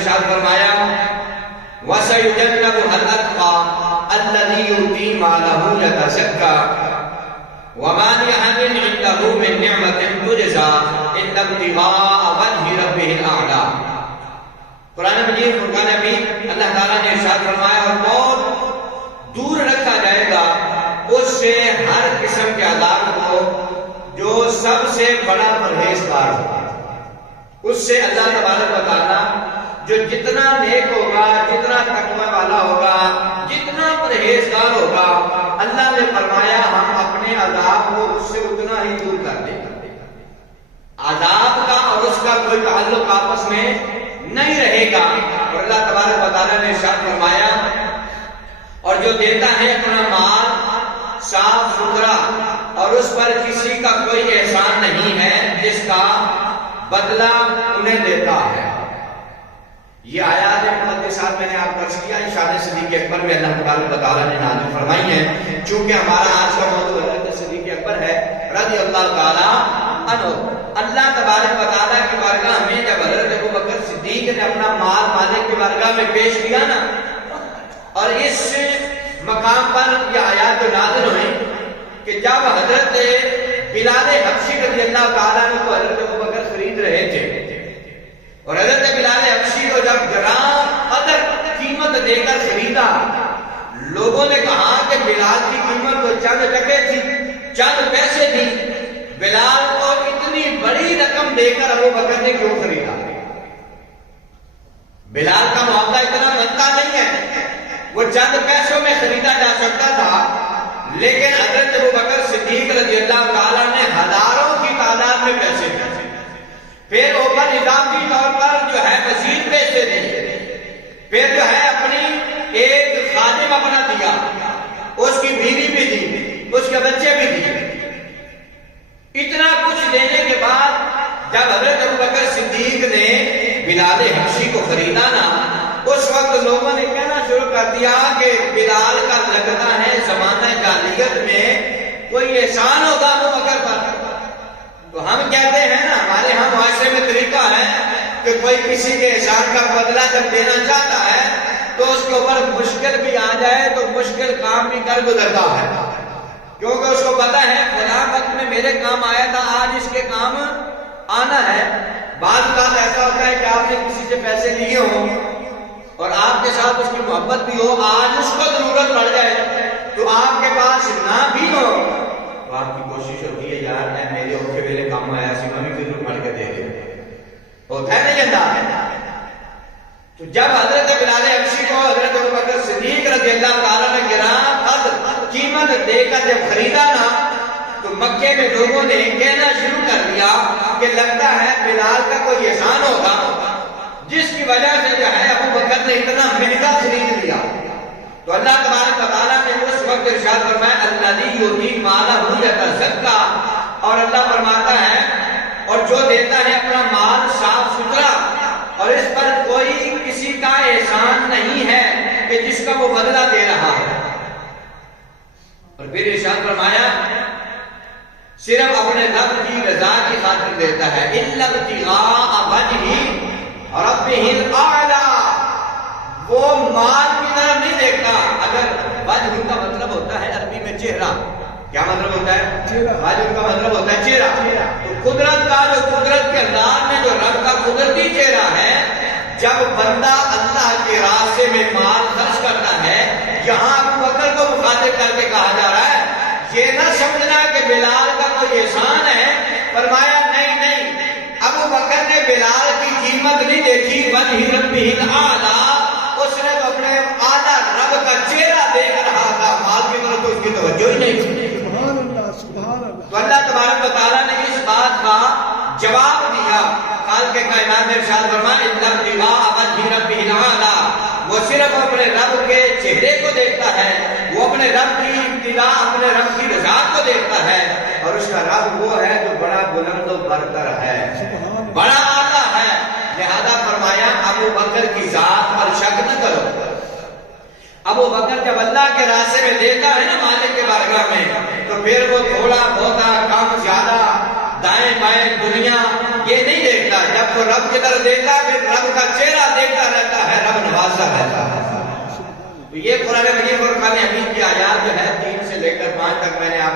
ارشاد فرمایا وَسَيُجَنَّبُهَا الْأَتْقَى الَّذِي يُؤْتِي مَالَهُ يَتَزَكَّى وَمَا لِأَحَدٍ عِندَهُ مِن نِّعْمَةٍ تُجْزَىٰ إِلَّا ابْتِغَاءَ وَجْهِ رَبِّهِ الْأَعْلَىٰ۔ قرآن مجید فرقان حمید اللہ تعالیٰ نے ارشاد فرمایا اور بہت دور رکھا جائے گا اس سے ہر قسم کے عذاب کو جو سب سے بڑا پرہیزگار ہوگا۔ اس سے اللہ تبارک و تعالیٰ جو جتنا نیک ہوگا، جتنا تقوی والا ہوگا، جتنا پرہیزگار ہوگا، اللہ نے فرمایا ہم اپنے عذاب کو اس سے اتنا ہی دور کر دیں گے۔ عذاب کا اور اس کا کوئی تعلق آپس میں نہیں رہے گا۔ اور اللہ تبارک و تعالیٰ نے ارشاد فرمایا اور جو دیتا ہے اپنا مال صاف ستھرا اور اس پر کسی کا کوئی احسان نہیں ہے جس کا بدلہ انہیں دیتا ہے۔ یہ آیات مقدسات میں نے آپ کو عرض کیا شان صدیق اکبر میں اللہ تبارک و تعالیٰ نے نازل فرمائی ہیں۔ چونکہ ہمارا آج کا موضوع حضرت صدیق اکبر ہے رضی اللہ تعالیٰ عنہ۔ اللہ تبارک و تعالیٰ کی بارگاہ میں جب حضرت ابوبکر صدیق نے اپنا مال مالک کی بارگاہ میں پیش کیا نا، اور اس مقام پر یہ آیات جو نازل ہوئی کہ جب حضرت بلال حبشی رضی اللہ تعالیٰ عنہ کو حضرت ابوبکر خرید رہے تھے اور حضرت بلال حبشی کو جب گران قدر قیمت دے کر خریدا، لوگوں نے کہا کہ بلال کی قیمت تو چند ٹکے تھی، چند پیسے تھی، بلال کو اتنی بڑی رقم دے کر ابوبکر نے کیوں خریدا؟ بلال کا معاملہ اتنا بنتا نہیں ہے، وہ چند پیسوں میں خریدا جا سکتا تھا، لیکن حضرت ابوبکر صدیق رضی اللہ تعالیٰ نے ہزاروں کی تعداد میں پیسے دیے، پھر اوپر اضافی طور پر جو ہے مزید پیسے دیے، پھر جو ہے اپنی ایک خادم اپنا دیا، اس کی بیوی بھی دی، اس کے بچے بھی دیے۔ اتنا کچھ دینے کے بعد جب حضرت ابوبکر صدیق نے بلال حبشی کو خریدا نا، اس وقت لوگوں نے کہنا شروع کر دیا کہ بلال کا لگتا ہے زمانہ جاہلیت میں کوئی احسان ہوگا ابوبکر پر۔ تو ہم کہتے ہیں نا، ہمارے ہاں معاشرے میں طریقہ ہے کہ کوئی کسی کے احسان کا بدلہ جب دینا چاہتا ہے تو اس کے اوپر مشکل بھی آ جائے تو مشکل کام بھی کر گزرتا ہے، کیونکہ اس کو پتا ہے فلاں وقت میں میرے کام آیا تھا، آج اس کے کام آنا ہے۔ بعض بات ایسا ہوتا ہے کہ آپ نے کسی سے پیسے لیے ہوں اور آپ کے ساتھ اس کی محبت بھی ہو، آج اس کو ضرورت پڑ جائے تو آپ کے پاس نہ بھی ہو تو آپ کی کوشش ہوتی ہے یار میرے اوکھے ویلے کام آیا سی میں بھی کسی پڑھ کے دے دے، ہوتا ہے نہیں انداز۔ تو جب حضرت بلال حبشی کو حضرت ابوبکر صدیق رضی اللہ تعالیٰ نے گراں قدر قیمت دے کر جب خریدا نا، تو مکے میں لوگوں نے کہنا شروع کر دیا کہ لگتا ہے بلال کا کوئی احسان ہوگا جس کی وجہ سے جو ہے ابوبکر نے اتنا مہنگا خرید لیا۔ تو اللہ تبارک و تعالیٰ نے اس وقت ارشاد فرمایا الذی یؤتی مالہ یتزکیٰ، اور اللہ فرماتا ہے اور جو دیتا ہے اپنا مال صاف ستھرا اور اس پر کوئی کسی کا احسان نہیں ہے کہ جس کا وہ بدلہ دے رہا ہے۔ اور پھر ارشاد فرمایا صرف اپنے رب کی رضا کی خاطر دیتا ہے، الا ابتغاء وجہ ربہ الاعلی، وہ مال کی طرف نہیں دیکھتا۔ اگر وجہ کا مطلب ہوتا ہے عربی میں چہرہ، کیا مطلب ہوتا ہے؟ وجہ کا مطلب ہوتا ہے چہرہ۔ تو قدرت کا جو قدرت کے انداز میں جو رب کا قدرتی چہرہ ہے، جب بندہ اللہ کے راستے میں مال خرچ کرتا ہے، یہاں ابوبکر کو مخاطب کر کے کہا جا رہا ہے یہ نہ سمجھنا کہ بلال کا کوئی احسان ہے، فرمایا نہیں نہیں، ابوبکر نے بلال کی قیمت نہیں دیکھی، وجہ ربہ الاعلی، اس نے تو اپنے اعلیٰ رب کا چہرہ دیکھ رہا تھا، مال کی طرف تو اس کی توجہ ہی نہیں تھی۔ سبحان اللہ سبحان اللہ۔ تو اللہ تبارک و تعالیٰ نے اس بات کا جواب دیا، خالق کائنات نے ارشاد فرمایا الا ابتغاء وجہ ربہ الاعلی، وہ صرف اپنے رب کے چہرے کو دیکھتا ہے، وہ اپنے رب کی ابتداء اپنے رب کی رضا کو دیکھتا ہے، اور اس کا رب وہ ہے جو بڑا بلند و برتر ہے، بڑا اعلیٰ ہے۔ لہذا فرمایا ابوبکر کی ذات پر شک نہ کرو۔ ابوبکر جب اللہ کے راستے میں دیتا ہے نا مالک کے بارگاہ میں، تو پھر وہ تھوڑا بہت کم زیادہ دائیں بائیں دنیا یہ نہیں دیکھتا، جب وہ رب کی طرف دیکھتا پھر رب کا چہرہ دیکھتا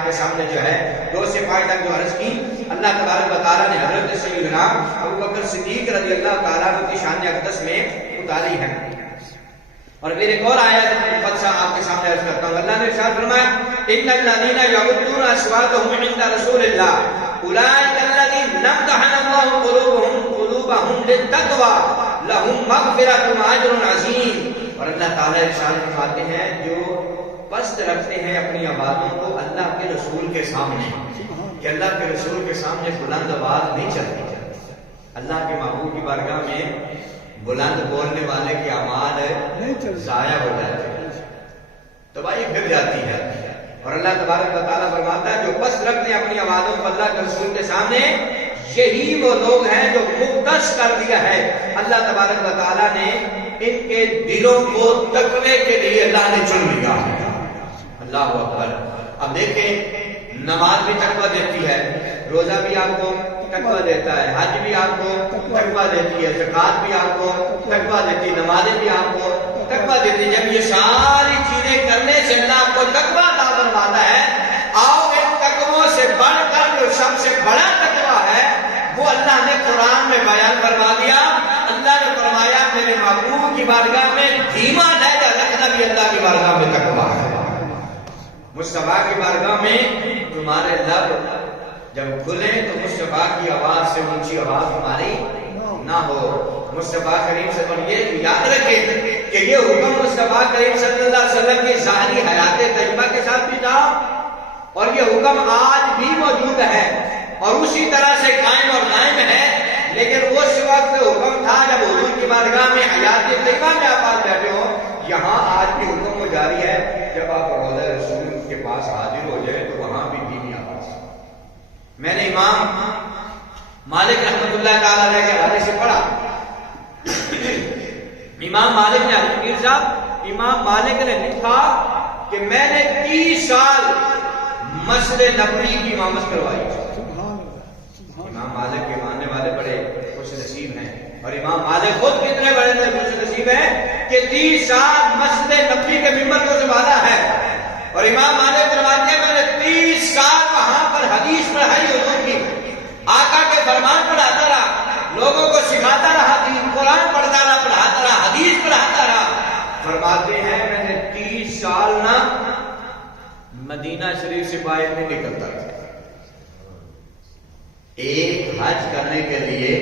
آپ کے سامنے جو ہے 2 سے 5 تک جو عرض کی، اللہ تبارک و تعالیٰ نے حضرت سیدنا ابوبکر صدیق رضی اللہ تعالیٰ عنہ کی شان اقدس میں اتاری ہے۔ اور پھر ایک اور آیت مقدسہ آپ کے سامنے عرض کرتا ہوں۔ اللہ نے ارشاد فرمایا ان الذين يغضون اصواتهم عند رسول الله اولئك الذين امتحن الله قلوبهم للتقوى لهم مغفرة واجر عظیم۔ اور اللہ تعالیٰ ارشاد فرماتے ہیں جو پست رکھتے ہیں اپنی آوازوں کو اللہ کے رسول کے سامنے، کہ اللہ کے رسول کے سامنے بلند آواز نہیں چلتی، اللہ کے محبوب کی بارگاہ میں بلند بولنے والے کی آواز ضائع ہو جاتی ہے، تباہی پھر جاتی ہے۔ اور اللہ تبارک و تعالیٰ فرماتا ہے جو پست رکھتے ہیں اپنی آوازوں کو اللہ کے رسول کے سامنے، یہی وہ لوگ ہیں جو مختص کر دیا ہے اللہ تبارک و تعالیٰ نے ان کے دلوں کو تقوی کے لیے اللہ نے چن لیا ہے۔ اللہ اکبر۔ اب دیکھیں نماز بھی تقوی دیتی ہے، روزہ بھی آپ کو تقوی دیتا ہے، حج بھی آپ کو تقوی دیتی ہے، زکوٰۃ بھی آپ کو تقوی دیتی ہے، نمازیں بھی آپ کو تقوی دیتی ہے۔ جب یہ ساری چیزیں کرنے سے اللہ آپ کو تقوی عطا فرماتا ہے، آؤ ان تقویوں سے بڑھ کر جو سب سے بڑا تقوی ہے وہ اللہ نے قرآن میں بیان فرما دیا۔ اللہ نے فرمایا میرے محبوب کی بارگاہ میں دھیما لہجہ رکھنا بھی اللہ کی بارگاہ میں تقوی ہے۔ مصطفیٰ کی بارگاہ میں تمہارے لب جب کھلے تو مصطفیٰ کی آواز سے اونچی آواز ہماری نہ ہو۔ مصطفیٰ کریم صلی اللہ علیہ وسلم یہ یاد رکھے کہ یہ حکم مصطفیٰ کریم صلی اللہ علیہ وسلم کی ظاہری حیات طیبہ کے ساتھ بھی تھا، اور یہ حکم آج بھی موجود ہے اور اسی طرح سے قائم اور دائم ہے۔ لیکن اس وقت حکم تھا جب حضور کی بارگاہ میں حیات طیبہ میں آپ آج بیٹھے ہو، یہاں آج بھی حکم وہ جاری ہے۔ جب آپ روضہ رسول کے پاس حاضر ہو جائے تو وہاں بھی دینی آواز۔ میں نے امام مالک رحمۃ اللہ تعالیٰ علیہ کے حوالے سے پڑھا، امام مالک نے حضرت صاحب امام مالک نے لکھا کہ میں نے 30 سال مسجد نبوی کی امامت کروائی۔ امام مالک کے ماننے والے بڑے خوش نصیب ہیں، اور امام مالک خود کتنے بڑے خوش نصیب ہیں کہ 30 سال مسجد نبوی کے ممبر کو سنبھالا ہے۔ اور امام مالک فرماتے ہیں میں نے 30 سال وہاں پر حدیث پڑھائی حضور کی، آقا کے فرمان پڑھاتا رہا، لوگوں کو سکھاتا رہا، دین قرآن پڑھتا رہا، پڑھاتا رہا، حدیث پڑھاتا رہا۔ فرماتے ہیں میں نے 30 سال نہ مدینہ شریف سے باہر نہیں نکلتا تھا۔ ایک حج کرنے کے لیے،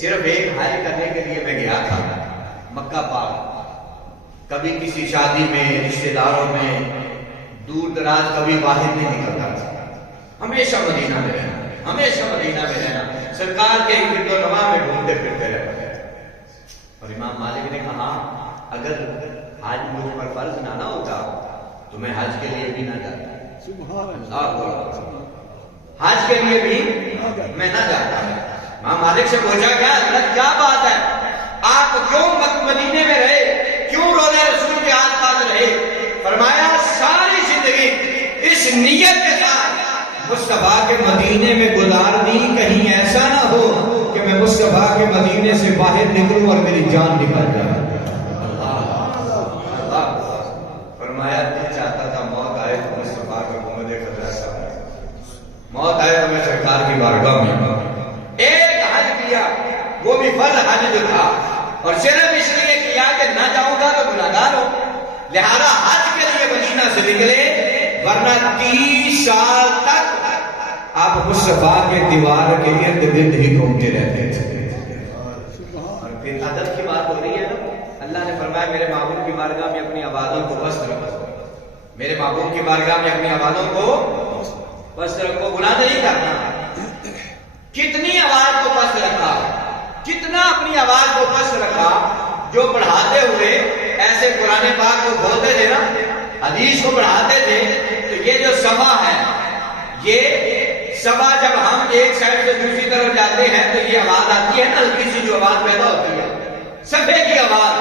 صرف ایک حج کرنے کے لیے میں گیا تھا مکہ پاک، کبھی کسی شادی میں، رشتہ داروں میں، دور دراز کبھی باہر نہیں نکلتا تھا، ہمیشہ مدینہ میں رہنا، ہمیشہ مدینہ میں رہنا، سرکار کے گرد و نواح میں ڈھونڈتے پھرتے رہتے۔ اور امام مالک نے کہا اگر حج مجھ پر فرض نہ ہوتا تو میں حج کے لیے بھی نہ جاتا، حج کے لیے بھی میں نہ جاتا۔ امام مالک سے پوچھا گیا حضرت کیا بات ہے، آپ کیوں مدینے میں رہے، کیوں روضہ رسول کے آس پاس رہے؟ فرمایا ساری زندگی اس نیت کے ساتھ مصطفیٰ کے مدینے میں گزار دی، کہیں ایسا نہ ہو کہ میں مصطفیٰ کے مدینے سے باہر نکلوں اور میری جان نکل جائے۔ فرمایا دل چاہتا تھا موت آئے تو مصطفیٰ کے محمد خدا صاحب، موت آئے تو میں سرکار کی بارگاہ میں ایک حج کیا، وہ بھی فرض حج جو تھا، اور صرف اس لیے کیا کہ نہ جاؤں گا تو گناہگار ہو، لہذا حج کے لیے مدینہ سے نکلے، ورنہ 30 سال تک آپ مصطفیٰ کے دیوار کے ارد گرد ہی گھومتے رہتے تھے۔ اور پھر ادب کی بات ہو رہی ہے نا، اللہ نے فرمایا میرے محبوب کی بارگاہ میں اپنی آوازوں کو پست رکھو، میرے محبوب کی بارگاہ میں اپنی آوازوں کو پست رکھو، گناہ نہیں کرنا۔ کتنی آواز کو پست رکھا، کتنا اپنی آواز کو پست رکھا، جو پڑھاتے ہوئے ایسے قرآن پاک کو کھولتے تھے نا، حدیث کو پڑھاتے تھے، تو یہ جو صفا ہے، یہ صفا جب ہم ایک سائڈ سے دوسری طرف جاتے ہیں تو یہ آواز آتی ہے نا، ہلکی سی جو آواز پیدا ہوتی ہے، صفے کی آواز۔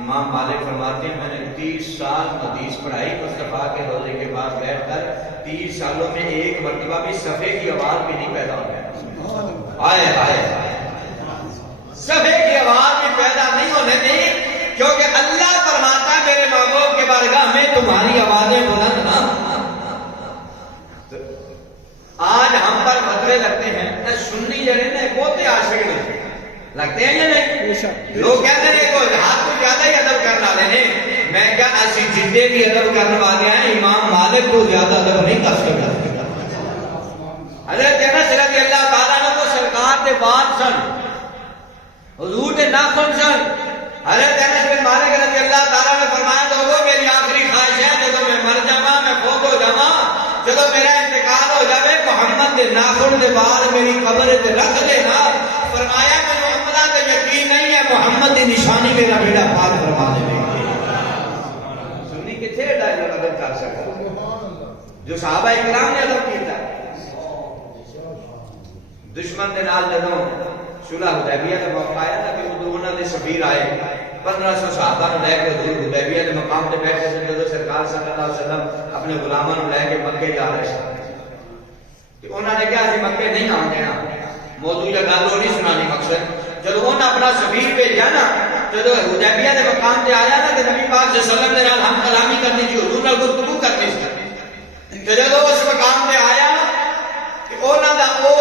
امام مالک فرماتے ہیں میں نے 30 سال حدیث پڑھائی مصطفیٰ کے روضے کے پاس بیٹھ کر، 30 سالوں میں ایک مرتبہ بھی صفے کی آواز بھی نہیں پیدا ہوئی۔ آئے آئے صفے کی آواز بھی پیدا نہیں ہونے دی، کیونکہ اللہ فرماتا ہے میرے محبوب کے بارگاہ میں تمہاری آوازیں بلند نہ، لوگ کہتے ہیں کہ ہاتھ کو زیادہ ہی ادب کرنے والے نے. میں کہا اسی جتنے بھی ادب کرنے والے ہیں امام مالک کو زیادہ ادب نہیں کر سکتا. حضرت انس رضی اللہ تعالیٰ عنہ کو سرکار دے بال سن, حضور دے ناخن سن. حضرت انس بن مالک رضی اللہ تعالیٰ نے فرمایا لوگوں میری آخری خواہش ہے جب میں مر جاواں میں فوت ہو جاواں جب میرا انتقال ہو جاوے محمد دے ناخن دے بال میری قبر تے رکھ دینا. فرمایا مجھے امدا تے یقین نہیں ہے محمد دی نشانی میرا بیڑا پار فرما دے گی. سنی کتنے ڈائر ادب کر سکتا جو صحابہ اکرام نے ادب کیتا. دشمن دے نال جدوں صلح حدیبیہ دا موقع آیا نا کہ انہاں دے سفیر آئے 1500 صحابہ نو لے کے حضور حدیبیہ دے مقام تے بیٹھے سن. جدوں سرکار صلی اللہ علیہ وسلم اپنے غلاماں نو لے کے مکے جا رہے سن تے انہاں نے کہا اسی مکے نہیں آن دینا. موضوع یا گل نہیں سنانی مقصد. جدوں انہاں اپنا سفیر بھیجا نا جدوں حدیبیہ دے مقام تے آیا نا تے نبی پاک صلی اللہ علیہ وسلم دے نال ہم کلامی کرنی سی, حضور نال گفتگو کرنی سی. تے جدوں اس مقام تے آیا کہ انہاں دا او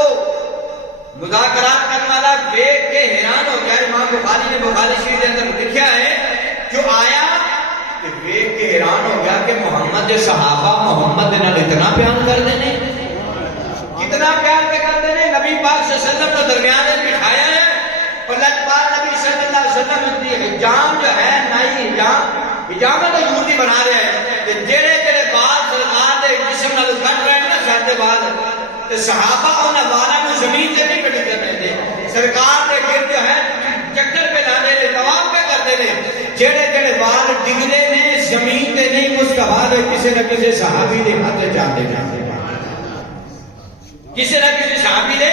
مذاکرات کرنے والا دیکھ کے حیران ہو گیا. امام بخاری نے بخاری شریف کے اندر لکھا ہے جو آیا کہ دیکھ کے حیران ہو گیا کہ محمد کے صحابہ محمد نے اتنا بیان کر دینے, کتنا پیار پہ کر دینے. نبی پاک صلی اللہ علیہ وسلم کو درمیان میں بٹھایا ہے اور لجپال نبی صلی اللہ علیہ وسلم کی حجام جو ہے نئی حجام تو یہودی بنا رہے ہیں کہ جڑے جڑے بال سرکار دے جسم نال کٹ رہے ہیں نا سر دے بال تے صحابہ انہاں بالاں نوں زمین تے نہیں کٹی کرنے دے. سرکار دے گرد جو ہے چکر پہ لانے دے طواف پہ کرتے نے. جڑے جڑے بال ڈگدے نے زمین تے نہیں مصطفیٰ دے کسی نہ کسی صحابی دے ہاتھ جاندے جاندے کسی نہ کسی صحابی دے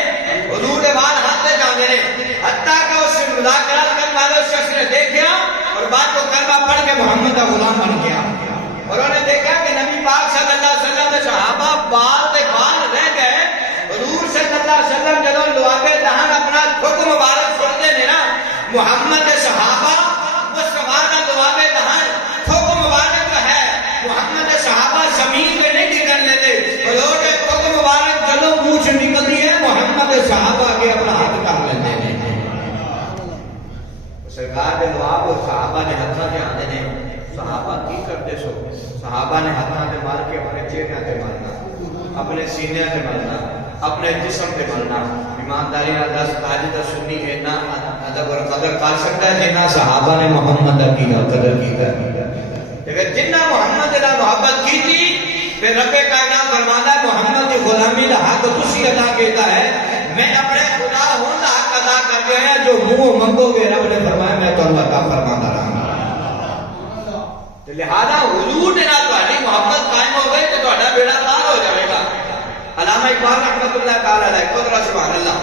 حضور دے بال ہاتھ جاندے نے. حتیٰ کہ اس مذاکرات کرنے والے اس شخص نے دیکھا اور بعد کو کلمہ پڑھ کے محمد کا غلام بن گیا. اور انہوں نے دیکھا کہ نبی پاک صلی اللہ علیہ وسلم کے صحابہ بال تے بال رہ گئے. حضور صلی اللہ علیہ وسلم جدوں لوابے دہن اپنا حکم مبارک چھوڑتے ہیں نا محمد کے صحابہ مصطفیٰ کا لوابے دہن حکم مبارک ہے محمد کے صحابہ زمین پہ نہیں ٹکن لیتے. حضور کے حکم مبارک جدوں منہ سے نکلتی ہے محمد کے صحابہ کے اپنا ہاتھ کر لیتے ہیں. سرکار کے لواب اور صحابہ نے ہاتھاں سے آنے نے. صحابہ کی کرتے سو صحابہ نے ہاتھاں سے مار کے اپنے چہرے سے مارنا, اپنے سینے سے مارنا, اپنے جسم سے مارنا. ایمانداری نال دس اج دا سنی اینا ادب اور قدر کر سکتا ہے جنہ صحابہ نے محمد کی قدر کیتا. لیکن جنہ محمد دا محبت کی تھی پھر رب کائنات فرماتا ہے محمد کی غلامی دا حق تسی ادا کیتا ہے. میں اپنے خدا ہوں دا حق ادا کر دیا ہے. جو منہ منگو گے رب نے فرمایا میں تو اللہ کا فرماتا رہا. لہذا حضور نے نال تہاڈی محبت قائم ہو گئی تو تہاڈا بیڑا پار ہو جائے گا. علامہ اقبال رحمۃ اللہ تعالی علیہ قدرہ سبحان اللہ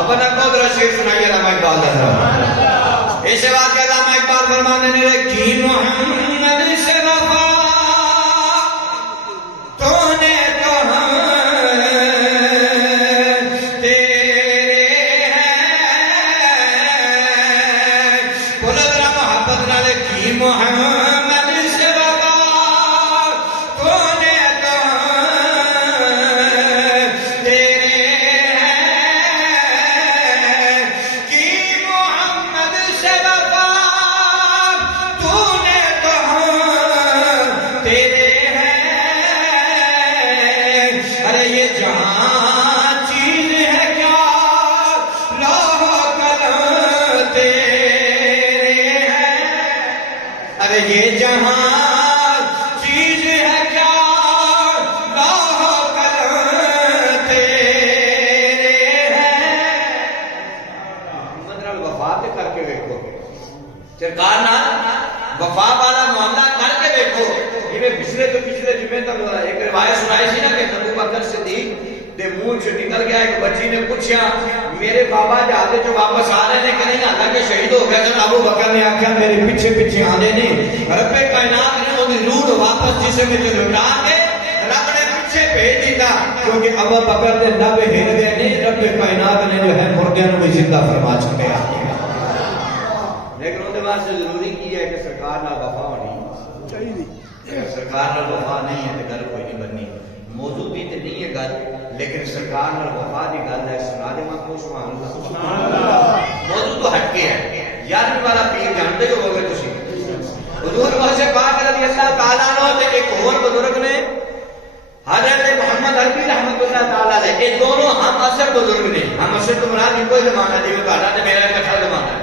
اپنا قدرہ شریف سنائیے. علامہ اقبال رحمۃ اس بات کے علامہ اقبال فرمانے نے کی محمد سے وفا تو نے سرکار وفا والا معاملہ کر کے دیکھو. پچھلے جمعے تک ایک روایت سنائی سی نا کہ ابو بکر صدیق دے منہ سے نکل گیا. ایک بچی نے پوچھا میرے بابا جہاز جو واپس آ رہے ہیں کہ نہیں آتا کہ شہید ہو گیا. تو ابو بکر نے آخیا میرے پیچھے پیچھے آنے نہیں. رب کائنات نے انہی روح واپس جسم میں لوٹا کے رب نے پیچھے بھیج دیتا کیونکہ ابو بکر دے نب ہل گئے نہیں. رب کائنات نے جو ہے مردیاں کو بھی زندہ فرما چکے ہیں. لیکن ان کے واسطے ضروری کی ہے کہ سرکار نال وفا ہونی چاہیے. اگر سرکار نال وفا نہیں ہے تو گل کوئی نہیں بننی. موضوع بھی تو نہیں ہے گل لیکن سرکار نال وفا دی گل ہے سنا دے مت سبحان اللہ سبحان اللہ موضوع تو ہٹ کے ہے 11ویں والا پیر جانتے ہو گے تسی حضور غوث پاک رضی اللہ تعالیٰ عنہ تے ایک اور بزرگ نے حضرت محمد عربی رحمۃ اللہ تعالیٰ علیہ یہ دونوں ہم اثر بزرگ نے ہم اثر تو مراد کوئی زمانہ نہیں تہاڈا تے میرا اکٹھا زمانہ ہے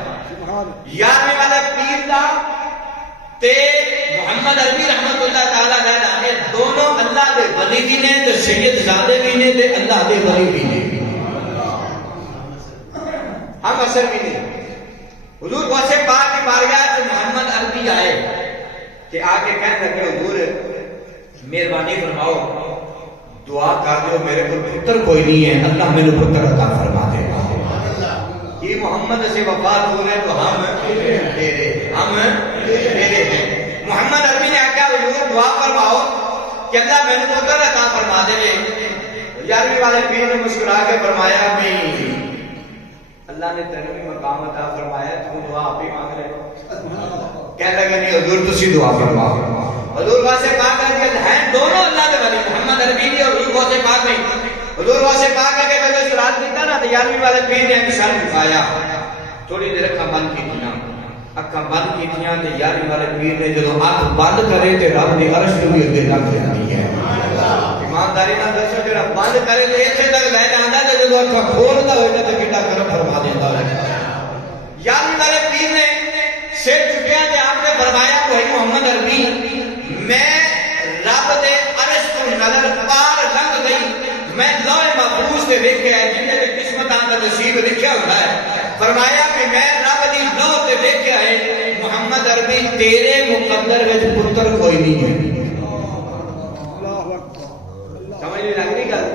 11ویں والے پیر دا تے محمد عربی رحمۃ اللہ تعالیٰ علیہ یہ دونوں اللہ دے ولی بھی نے تے سید زادے بھی نے تے اللہ دے ولی بھی نے ہم اثر بھی نے حضور غوث پاک کی بارگاہ سے محمد عربی آئے کہ آگے کہنے لگے حضور مہربانی فرماؤ دعا کر دو میرے کو پتر کوئی نہیں ہے اللہ میرے پتر عطا فرما دے یہ محمد سے وفات ہو رہے تو ہم تیرے ہیں محمد عربی نے کہا حضور دعا فرماؤ کہ اللہ میرے پتر عطا فرما دے 11ویں والے پیر نے مسکرا کے فرمایا بھی اللہ نے تیرے بھی مقام عطا فرمایا تو دعا آپ ہی مانگ رہے کہنے لگا نہیں حضور تسی دعا فرماؤ حضور غوث پاک ہیں دونوں اللہ کے ولی محمد عربی بھی اور حضور غوث پاک نہیں حضور غوث پاک کے جب سرات دیتا نا تو 11ویں والے پیر نے مثال دکھایا تھوڑی دیر اکھاں بند کیتیاں اکھاں بند کیتیاں تے 11ویں والے پیر نے جدوں اکھ بند کرے تے رب دی عرش تو بھی اگے لگ جاتی ہے ایمانداری نال دسو جڑا بند کرے تے ایتھے تک لے جاندا تے جدوں اکھاں کھولدا ہوئے تے کڈا کرم فرما دیندا ہے 11ویں والے پیر نے سر چکیا تے آپ نے فرمایا کوئی محمد عربی میں رب دے عرش تو نظر پار لنگ گئی میں لوح محفوظ تے ویکھیا ہے جنہیں دے قسمتاں دا نصیب لکھیا ہوندا ہے فرمایا کہ میں رب دی لوح تے ویکھیا ہے محمد عربی تیرے مقدر وچ پتر کوئی نہیں ہے سمجھ نہیں لگ رہی گل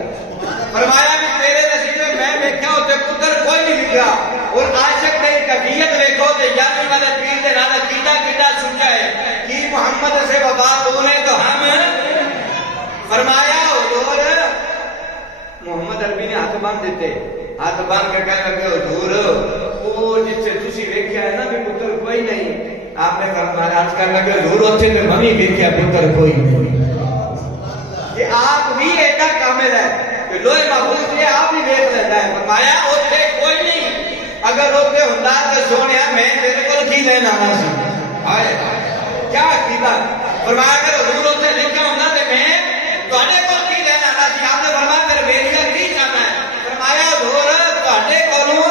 فرمایا کہ تیرے نصیب میں ویکھیا تے پتر کوئی نہیں لکھیا اور عاشق دی کیفیت ویکھو تے 11ویں والے پیر دے نال کیڈا سچا ہے کہ محمد سے وفات ہونے تو ہم فرمایا حضور محمد عربی نے ہاتھ باندھ دیتے ہاتھ باندھ کے کہنے لگے حضور وہ جس سے تسی ویکھیا ہے نا بھی پتر کوئی نہیں آپ نے فرمایا آج کہنے لگے حضور اوتھے تے میں ویکھیا پتر کوئی نہیں کہ آپ بھی ایڈا کامل ہے کہ لوح محفوظ سے آپ بھی دیکھ لیتا ہے فرمایا اوتھے کوئی نہیں اگر اوتھے ہوندا تے سونیا میں تیرے کول کی لینا آنا سی ہائے کیا عقیدہ فرمایا کہ حضور اوتھے لکھیا ہوندا تے میں تواڈے کول کی لینا آنا سی آپ نے فرمایا پھر میرا کی جانا ہے فرمایا حضور تواڈے کولوں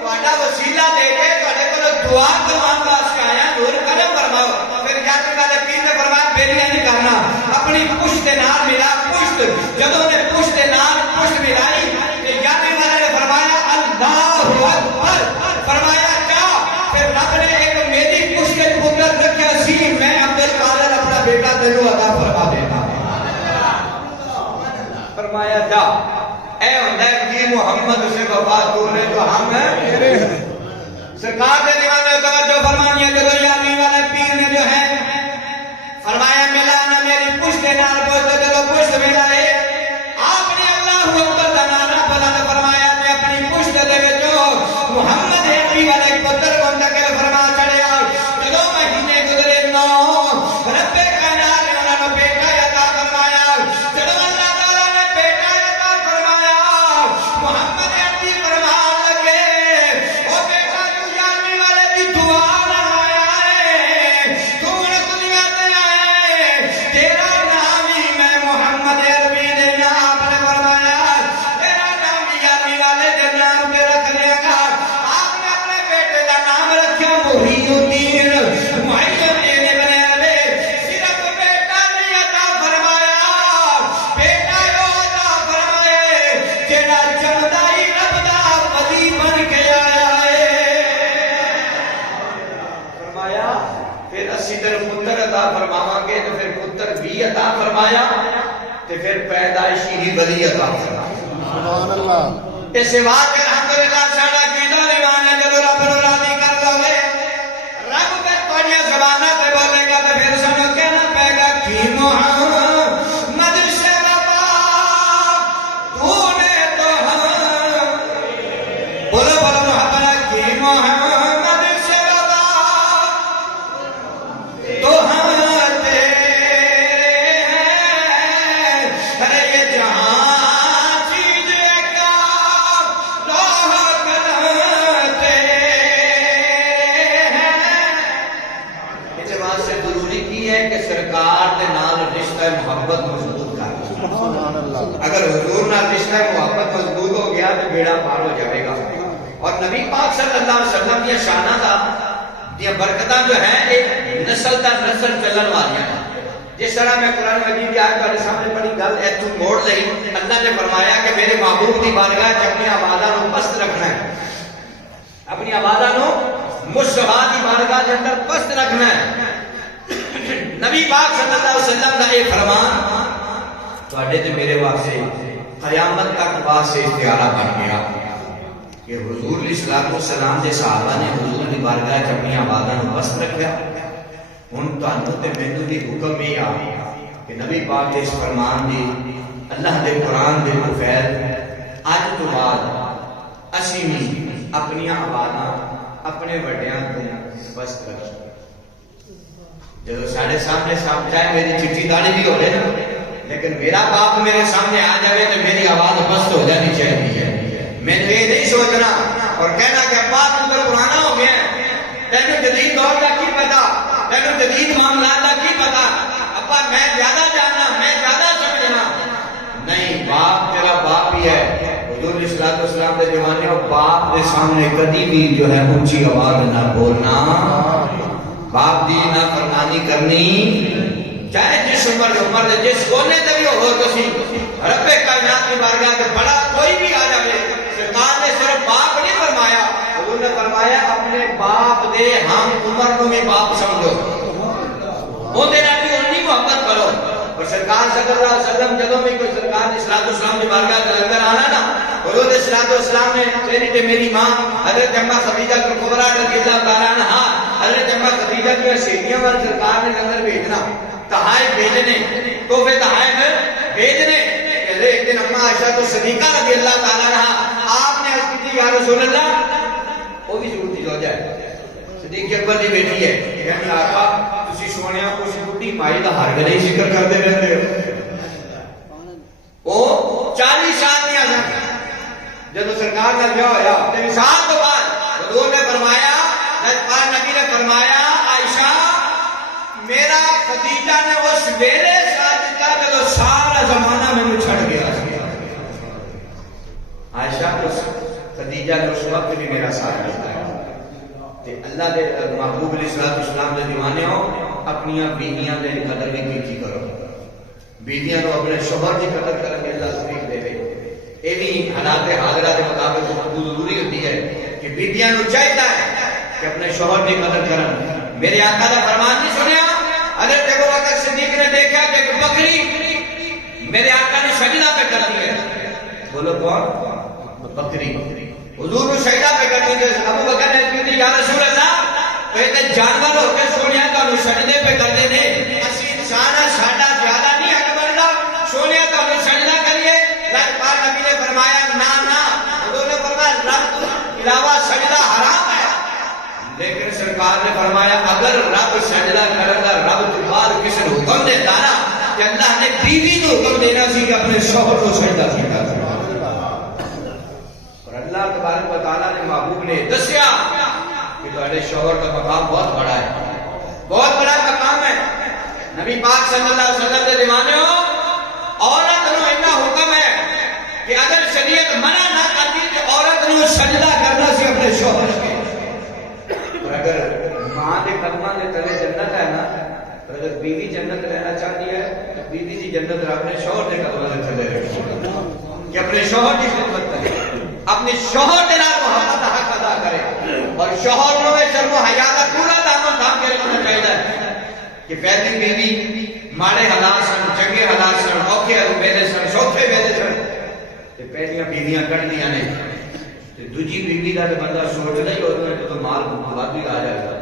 تواڈا وسیلہ دے کے تواڈے کول دعا کروانے واسطے آیا حضور کرم فرماؤ پھر 11ویں والے پیر نے فرمایا میری نہیں کرنا اپنی پشت دے نال ملا پشت جدوں نے پشت دے نال پشت ملائی تے 11ویں والے نے فرمایا اللہ اکبر فرمایا کیا پھر رب نے ایک میری پشت تے پتر رکھیا سی میں عبد القادر اپنا بیٹا تینوں عطا فرما دیتا فرمایا جا اے ہوندا ہے کہ محمد سے وفات ہونے تو ہم ہیں سرکار دے دیوانے توجہ فرمانی ہے کہ 11ویں والے پیر نے جو ہے فرمایا ملا نہ میری پشت نال پوچھتے چلو پشت ملائے آپ نے اللہ اکبر کا نعرہ بلند فرمایا کہ اپنی پشت دے وچوں محمد عربی والے پتر منتقل فرما چڑھیا چلو مہینے گزرے 9 رب کائنات نے انہاں نوں بیٹا عطا فرمایا چلو اللہ تعالی نے بیٹا عطا فرمایا محمد عربی فرمان لگے او بیٹا تو 11ویں والے دی دعا نال آیا ہے تو دنیا تے تیرا نام ہی میں محمد عربی دے نام نے فرمایا تیرا نام 11ویں والے دے نام تے رکھ لیا گا آپ نے اپنے بیٹے دا نام رکھیا محی الدین ابن عربی صرف بیٹا نہیں عطا فرمایا بیٹا یو عطا فرمائے جڑا جمدا ہی رب دا ولی بن کے آیا ہے فرمایا پھر اسی طرح پتر عطا فرماواں گے تو پھر پتر بھی عطا فرمایا تے پھر پیدائشی ہی ولی عطا فرمایا سبحان اللہ تے سوا کے الحمدللہ ساڈا کیڑا ایمان ہے جدوں رب نوں راضی کر لوے رب تے تواڈیاں زباناں تے بولے گا تے پھر سانوں کہنا پے گا کہ محمد سے وفا تو نے تو بولو بولو محبت کہ محمد سے وفا تو ہم تیرے ہیں ارے یہ جہاں اگر حضور نہ رشتہ محبت مضبوط ہو گیا تو بیڑا پار ہو جائے گا. اور نبی پاک صلی اللہ علیہ وسلم کی شانہ دا یہ برکتاں جو ہیں ایک نسل تا نسل چلن والیاں ہیں. جس طرح میں قرآن مجید کی آیت والے سامنے پڑھی گل ایتھوں موڑ لئی. اللہ نے فرمایا کہ میرے محبوب کی بارگاہ وچ اپنی آوازاں نوں پست رکھنا ہے, اپنی آوازاں نوں مصطفیٰ کی بارگاہ کے اندر پست رکھنا ہے. نبی پاک صلی اللہ علیہ وسلم کا یہ فرمان تواڈے تے میرے واسطے قیامت تک واسطے اختیارہ بن گیا کہ حضور علیہ الصلوۃ والسلام دے صحابہ نے حضور کی بارگاہ وچ اپنی آوازاں نوں پست رکھیا. ہن تانوں تے مینوں بھی حکم یہ آ کہ نبی پاک دے اس فرمان دی اللہ دے قرآن دے مفید اج تو بعد اسی بھی اپنی آوازاں اپنے وڈیاں تو پست رکھیں. جب سارے سامنے چاہے میری چٹھی داڑھی بھی ہو رہے نا, لیکن میرا باپ میرے سامنے آ جائے تو میری آواز پست ہو جانی چاہیے. میں تو یہ نہیں سوچنا اور کہنا کہ ابا تم تو پرانا ہو گیا, تینوں جدید دور کا کی پتا, تینوں جدید معاملات کا کی پتا, ابا میں زیادہ جاننا, میں زیادہ سمجھنا. نہیں, باپ تیرا باپ ہی ہے. حضور علیہ الصلوۃ والسلام کے زمانے میں باپ کے سامنے کبھی بھی جو ہے اونچی آواز نہ بولنا, باپ دی نہ فرمانی کرنی, چاہے جس عمر جس کونے تے بھی ہو تسی رب کائنات کی بارگاہ تے بڑا کوئی بھی آ جائے. سرکار نے صرف باپ نہیں فرمایا, حضور نے فرمایا اپنے باپ دے ہم عمر کو بھی باپ سمجھو, اون دے نال بھی اونی محبت کرو. اور سرکار صلی اللہ علیہ وسلم جدوں بھی کوئی سرکار علیہ السلام کی بارگاہ تے لنگر آنا نا, حضور علیہ السلام نے تیری تے میری ماں حضرت اماں خدیجہ کبریٰ رضی اللہ تعالیٰ عنہا, حضرت اماں خدیجہ کی سہیلیاں وال سرکار نے لنگر بھیجنا, تحائف بھیجنے, تحفے تحائف بھیجنے. ایک دن اماں عائشہ تو صدیقہ رضی اللہ تعالیٰ عنہا آپ نے عرض کی یا رسول اللہ, وہ بھی ضرور چیز ہو جائے, صدیق اکبر کی بیٹی ہے, یعنی آقا تسی سونیا کچھ بڈھی مائی دا ہر گلے ذکر کرتے رہتے ہو. وہ 40 سال دیا سن جب سرکار کا بیاہ ہویا, 3 سال تو بعد حضور نے فرمایا, نبی نے فرمایا عائشہ میرا خدیجہ نے اس ویلے ساتھ دیتا جب سارا زمانہ میں چھڑ گیا. عائشہ خدیجہ نے اس وقت بھی میرا ساتھ دیتا ہے. اللہ دے محبوب علیہ السلام دے دیوانے ہو, اپنی بیویاں دے قدر بھی کی کرو, بیویاں کو اپنے شوہر کی قدر کریں گے اللہ سبحانہ دے دے. یہ بھی حالات حاضرہ کے مطابق ضروری ہوتی ہے کہ بیویاں کو چاہیے کہ اپنے شوہر کی قدر کریں. میرے آقا کا فرمان نہیں سنیا, حضرت ابو بکر صدیق نے دیکھا کہ ایک بکری میرے آقا نے سجدہ پہ کر دی ہے. بولو کون؟ بکری. حضور کو سجدہ پہ کر دی. ابو بکر نے کہا یا رسول اللہ کہتے جانور ہو کے سونیا تو سجدے پہ کر دے دے, اسی انسان ساڈا زیادہ نہیں حق بنتا سونیا تو سجدہ کریے. پاک نبی نے فرمایا نا, حضور نے فرمایا رب کے علاوہ سجدہ حرام ہے. لیکن سرکار نے فرمایا اگر رب سجدہ کرے گا, رب تو بعد کسی نے حکم دیتا نا کہ اللہ نے بیوی کو حکم دینا سی کہ اپنے شوہر کو سجدہ کیا. اور اللہ تبارک و تعالیٰ نے محبوب نے دسیا کہ تمہارے شوہر کا مقام بہت بڑا ہے, بہت بڑا مقام ہے. نبی پاک صلی اللہ علیہ وسلم کے زمانے ہو عورت کو اتنا حکم ہے کہ اگر شریعت منع نہ کرتی تو عورت کو سجدہ کرنا سی اپنے شوہر کے. اور اگر ماں کے قدموں کے تلے جنت ہے نا, اور اگر بیوی جنت رہنا چاہتی ہے تو بیوی کی جنت اپنے شوہر کے قدموں کے تلے رکھے کہ اپنے شوہر کی خدمت کرے, اپنے شوہر کے نال محبت حق ادا کرے. اور شوہر نو شرم و حیا کا پورا دامن تھام کے رکھنا چاہیے کہ پہلی بیوی ماڑے حالات سن, چنگے حالات سن, اوکھے ویلے سن, سوکھے ویلے سن, تے پہلیاں بیویاں کٹدیاں نے, تے دوجی بیوی دا تے بندہ سوچدا ہی ہوتا ہے کہ مال بہت بھی آ جائے گا,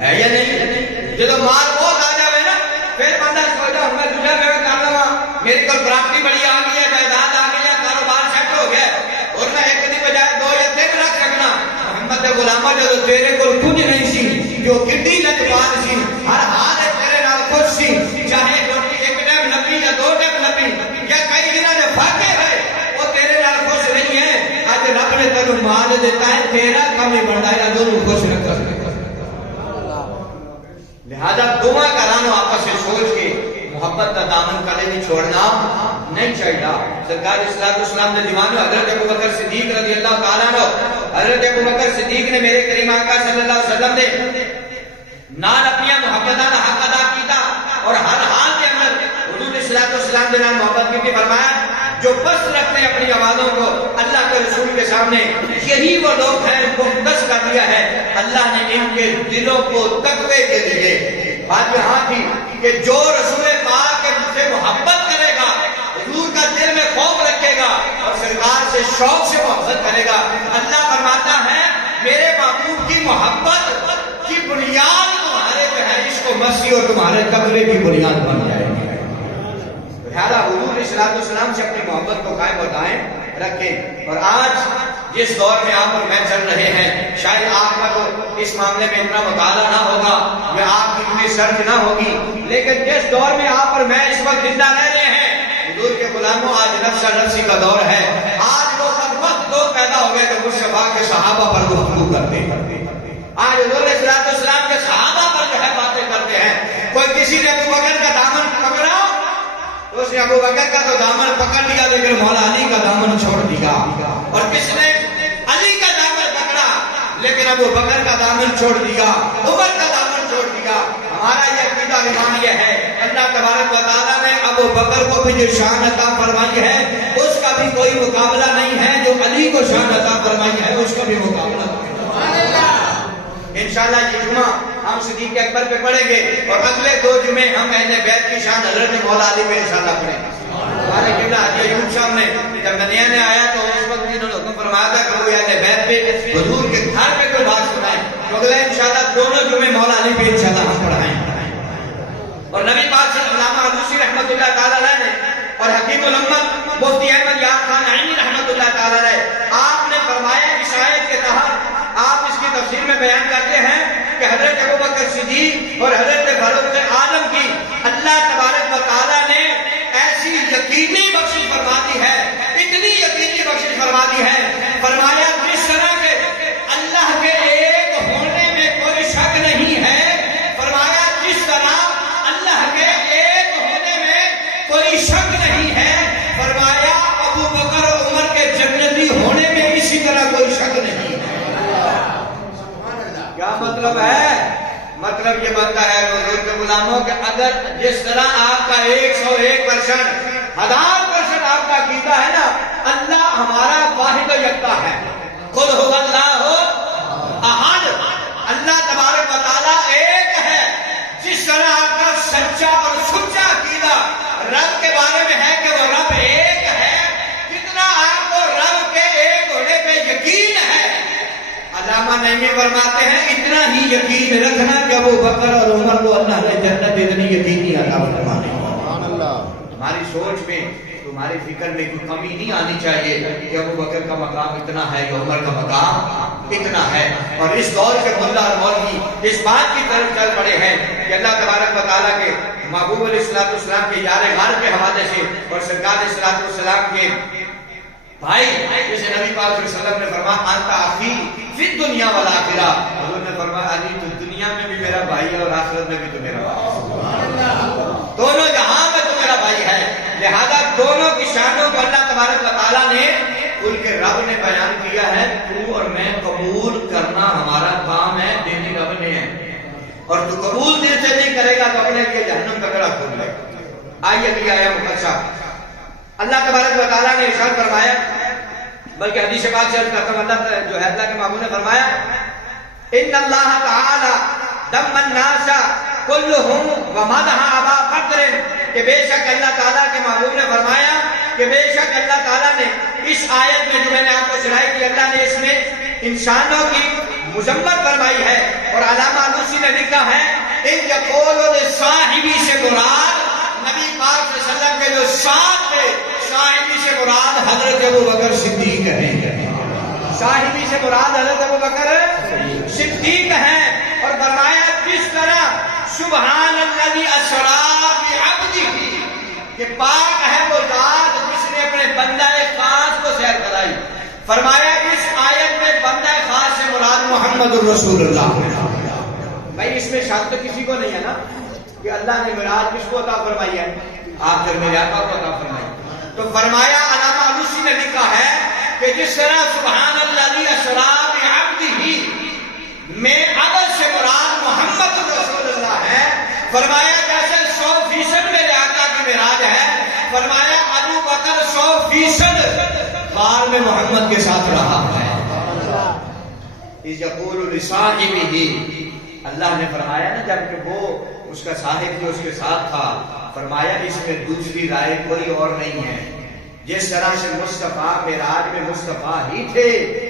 ہے یا نہیں؟ جب مال بہت آ جائے نا پھر بندہ سوچدا میں دوجا بیوہ کر لواں, میری کول پراپرٹی بڑی آ گئی ہے, جائیداد آ گئی ہے, کاروبار سیٹ ہو گیا, اور میں ایک دی بجائے 2 یا 3 رکھ سکنا. محمد دے غلامہ جدوں تیرے کول کچھ نہیں سی, جو کڈی لجپال سی, ہر حال تیرے نال خوش سی, چاہے روٹی ایک ٹائم لبی یا 2 ٹائم لبی یا کئی دنوں دے فاقے ہے, وہ تیرے نال خوش نہیں ہے. اج رب نے تینوں مال دیتا ہے, تیرا کام ہی بنتا ہے دونوں خوش رکھنا. لہذا دونوں گھراں نوں آپس میں سوچ کے محبت کا دامن کبھی بھی چھوڑنا نہیں چاہیے. سرکار اسلام نے دیوانو حضرت ابوبکر صدیق رضی اللہ تعالیٰ عنہ، حضرت ابوبکر صدیق نے میرے کریم آقا صلی اللہ علیہ وسلم نے نال اپنی محبتاں کا حق ادا کیتا اور ہر حال کے اندر حضور اسلام کے نام محبت کی فرمایا جو بس رکھتے ہیں اپنی آوازوں کو اللہ کے رسول کے سامنے، یہی وہ لوگ ہیں ان کو بس کر دیا ہے اللہ نے ان کے دلوں کو تقوی کے لیے. بات یہاں تھی کہ جو رسول پاک سے محبت کرے گا، حضور کا دل میں خوف رکھے گا اور سرکار سے شوق سے محبت کرے گا، اللہ فرماتا ہے میرے محبوب کی محبت کی بنیاد تمہارے پہ ہے، اس کو مسیح اور تمہارے تقوی کی بنیاد بن جائے گی. لہذا حضور اسلام سے اپنی محبت کو قائم و دائم رکھیں. اور آج جس دور میں آپ اور میں چل رہے ہیں، شاید آپ کا تو اس معاملے میں اتنا مطالعہ نہ ہوگا یا آپ کی اتنی سرد نہ ہوگی، لیکن جس دور میں آپ اور میں اس وقت زندہ رہ رہے ہیں، حضور کے غلاموں آج نفسا نفسی کا دور ہے. آج وہ وقت لوگ پیدا ہو گئے تو مصطفیٰ کے صحابہ پر گفتگو کرتے ہیں. آج حضور اسلام کے صحابہ پر جو ہے باتیں کرتے ہیں. کوئی کسی نے ابو بکر کا دامن پکڑا تو اس نے ابو بکر کا تو دامن پکڑ لیا لیکن مولا علی کا دامن چھوڑ دیا، اور کس نے علی کا دامن پکڑا لیکن ابو بکر کا دامن چھوڑ دیا، عمر کا دامن چھوڑ دیا. ہمارا یہ عقیدہ ایمان یہ ہے اللہ تبارک و تعالیٰ نے ابو بکر کو بھی جو شان عطا فرمائی ہے اس کا بھی کوئی مقابلہ نہیں ہے، جو علی کو شان عطا فرمائی ہے اس کا بھی مقابلہ نہیں. انشاءاللہ یہ جمعہ ہم صدیق اکبر پہ پڑھیں گے اور اگلے 2 جمعے ہم اہل بیت کی شان حضرت مولا علی پہ انشاءاللہ پڑھیں گے. ہمارے قبلہ حاجی ایوب صاحب نے جب مدینہ میں آیا تو اس وقت انہوں نے حکم فرمایا تھا کہ وہ اہل بیت پہ حضور کے گھر پہ کوئی بات سنائیں، تو اگلے انشاءاللہ دونوں جمعے مولا علی پہ انشاءاللہ ہم پڑھائیں. اور نبی پاک سے علامہ علوسی رحمۃ اللہ تعالیٰ علیہ نے اور حکیم الامت مفتی احمد یار خان عینی رحمۃ اللہ تعالیٰ علیہ آپ نے فرمایا اس آیت کے تحت آپ اس کی تفسیر میں بیان کرتے ہیں کہ حضرت ابوبکر صدیق اور حضرت فاروق اعظم کی اللہ تبارک و تعالیٰ نے ایسی یقینی بخشش فرما دی ہے، اتنی یقینی بخشش فرما دی ہے، فرمایا جس طرح کے اللہ کے ایک ہونے میں کوئی شک نہیں ہے، فرمایا جس طرح اللہ کے ایک ہونے میں کوئی شک نہیں ہے، فرمایا ابو بکر و عمر کے جنتی ہونے میں اسی طرح کوئی شک نہیں ہے. کیا مطلب ہے؟ مطلب یہ بنتا ہے حضور کے غلاموں کہ اگر جس طرح آپ کا 101%، 1000% آپ کا عقیدہ ہے نا اللہ ہمارا واحد و یکتا ہے، قل هو اللہ احد، اللہ تبارک و تعالیٰ ایک ہے، جس طرح آپ کا سچا اور سچا عقیدہ رب کے بارے میں ہے کہ وہ رب ایک ہے، جتنا آپ کو رب کے ایک ہونے پہ یقین ہے، علامہ نعیمی فرماتے ہیں اتنا ہی یقین رکھنا کہ ابو بکر اور عمر کو اللہ نے جنت اتنی یقینی عطا فرمانے. ہماری سوچ میں تمہاری فکر میں کوئی کمی نہیں آنی چاہیے کہ ابو بکر کا مقام اتنا ہے کہ عمر کا مقام اتنا ہے. اور اس دور کے ملا اور مولوی اس بات کی طرف چل پڑے ہیں کہ اللہ تبارک و تعالیٰ کے محبوب علیہ السلام کے یار غار کے حوالے سے اور سرکار علیہ السلام کے بھائی جیسے نبی پاک صلی اللہ علیہ وسلم نے فرمایا انت اخی فی الدنیا والآخرہ، حضور نے فرمایا علی تو دنیا میں بھی میرا بھائی ہے اور آخرت میں بھی تو میرا بھائی ہے، دونوں جہاں میں تو میرا بھائی ہے. لہذا دونوں کی شانوں کو اللہ تبارک و تعالیٰ نے کل کے رب نے بیان کیا ہے، تو اور میں قبول کرنا ہمارا کام ہے، دینی رب نے ہے، اور تو قبول دل سے نہیں کرے گا تو اپنے لیے جہنم کا گڑھا کھول لے. آئیے ابھی آیا مقدسہ اللہ تبارک و تعالیٰ نے ارشاد فرمایا، بلکہ حدیث پاک سے کرتا ہوں اللہ جو ہے اللہ کے محبوب نے فرمایا ان اللہ تعالی دم الناس کلہم ومدح ابا بکر، کہ بے شک اللہ تعالیٰ کے محبوب نے فرمایا کہ بے شک اللہ تعالیٰ نے اس آیت میں جو میں نے آپ کو سنائی کہ اللہ نے اس میں انسانوں کی مذمت فرمائی ہے. اور علامہ علوسی نے لکھا ہے ان یقول صاحبی سے مراد نبی پاک صلی اللہ علیہ وسلم کے جو ساتھ تھے، صاحبی سے مراد حضرت ابو بکر صدیق ہیں، صاحبی سے مراد حضرت ابو بکر صدیق ہیں. اور فرمایا جس طرح سبحان الذی اسری بعبدہ، کہ پاک ہے وہ ذات جس نے اپنے بندہ خاص کو سیر کرائی. فرمایا اس آیت میں بندہ خاص سے مراد محمد الرسول اللہ. بھائی اس میں شک تو کسی کو نہیں ہے نا کہ اللہ نے معراج کس کو عطا فرمائی ہے؟ آپ پھر میرے آقا کو عطا فرمائی. تو فرمایا علامہ علوسی نے لکھا ہے کہ جس طرح سبحان اللہ اسرا بعبدہ میں عدد سے مراد محمد رسول اللہ ہے، فرمایا جیسے 100% میرے آقا کی معراج ہے، فرمایا ابو بکر 100% غار میں محمد کے ساتھ رہا ہے. یقول لصاحبہ، اللہ نے فرمایا نا جب کہ وہ اس کا صاحب جو اس کے ساتھ تھا، فرمایا اس میں دوسری رائے کوئی اور نہیں ہے. جس طرح سے مصطفیٰ معراج میں مصطفیٰ ہی تھے،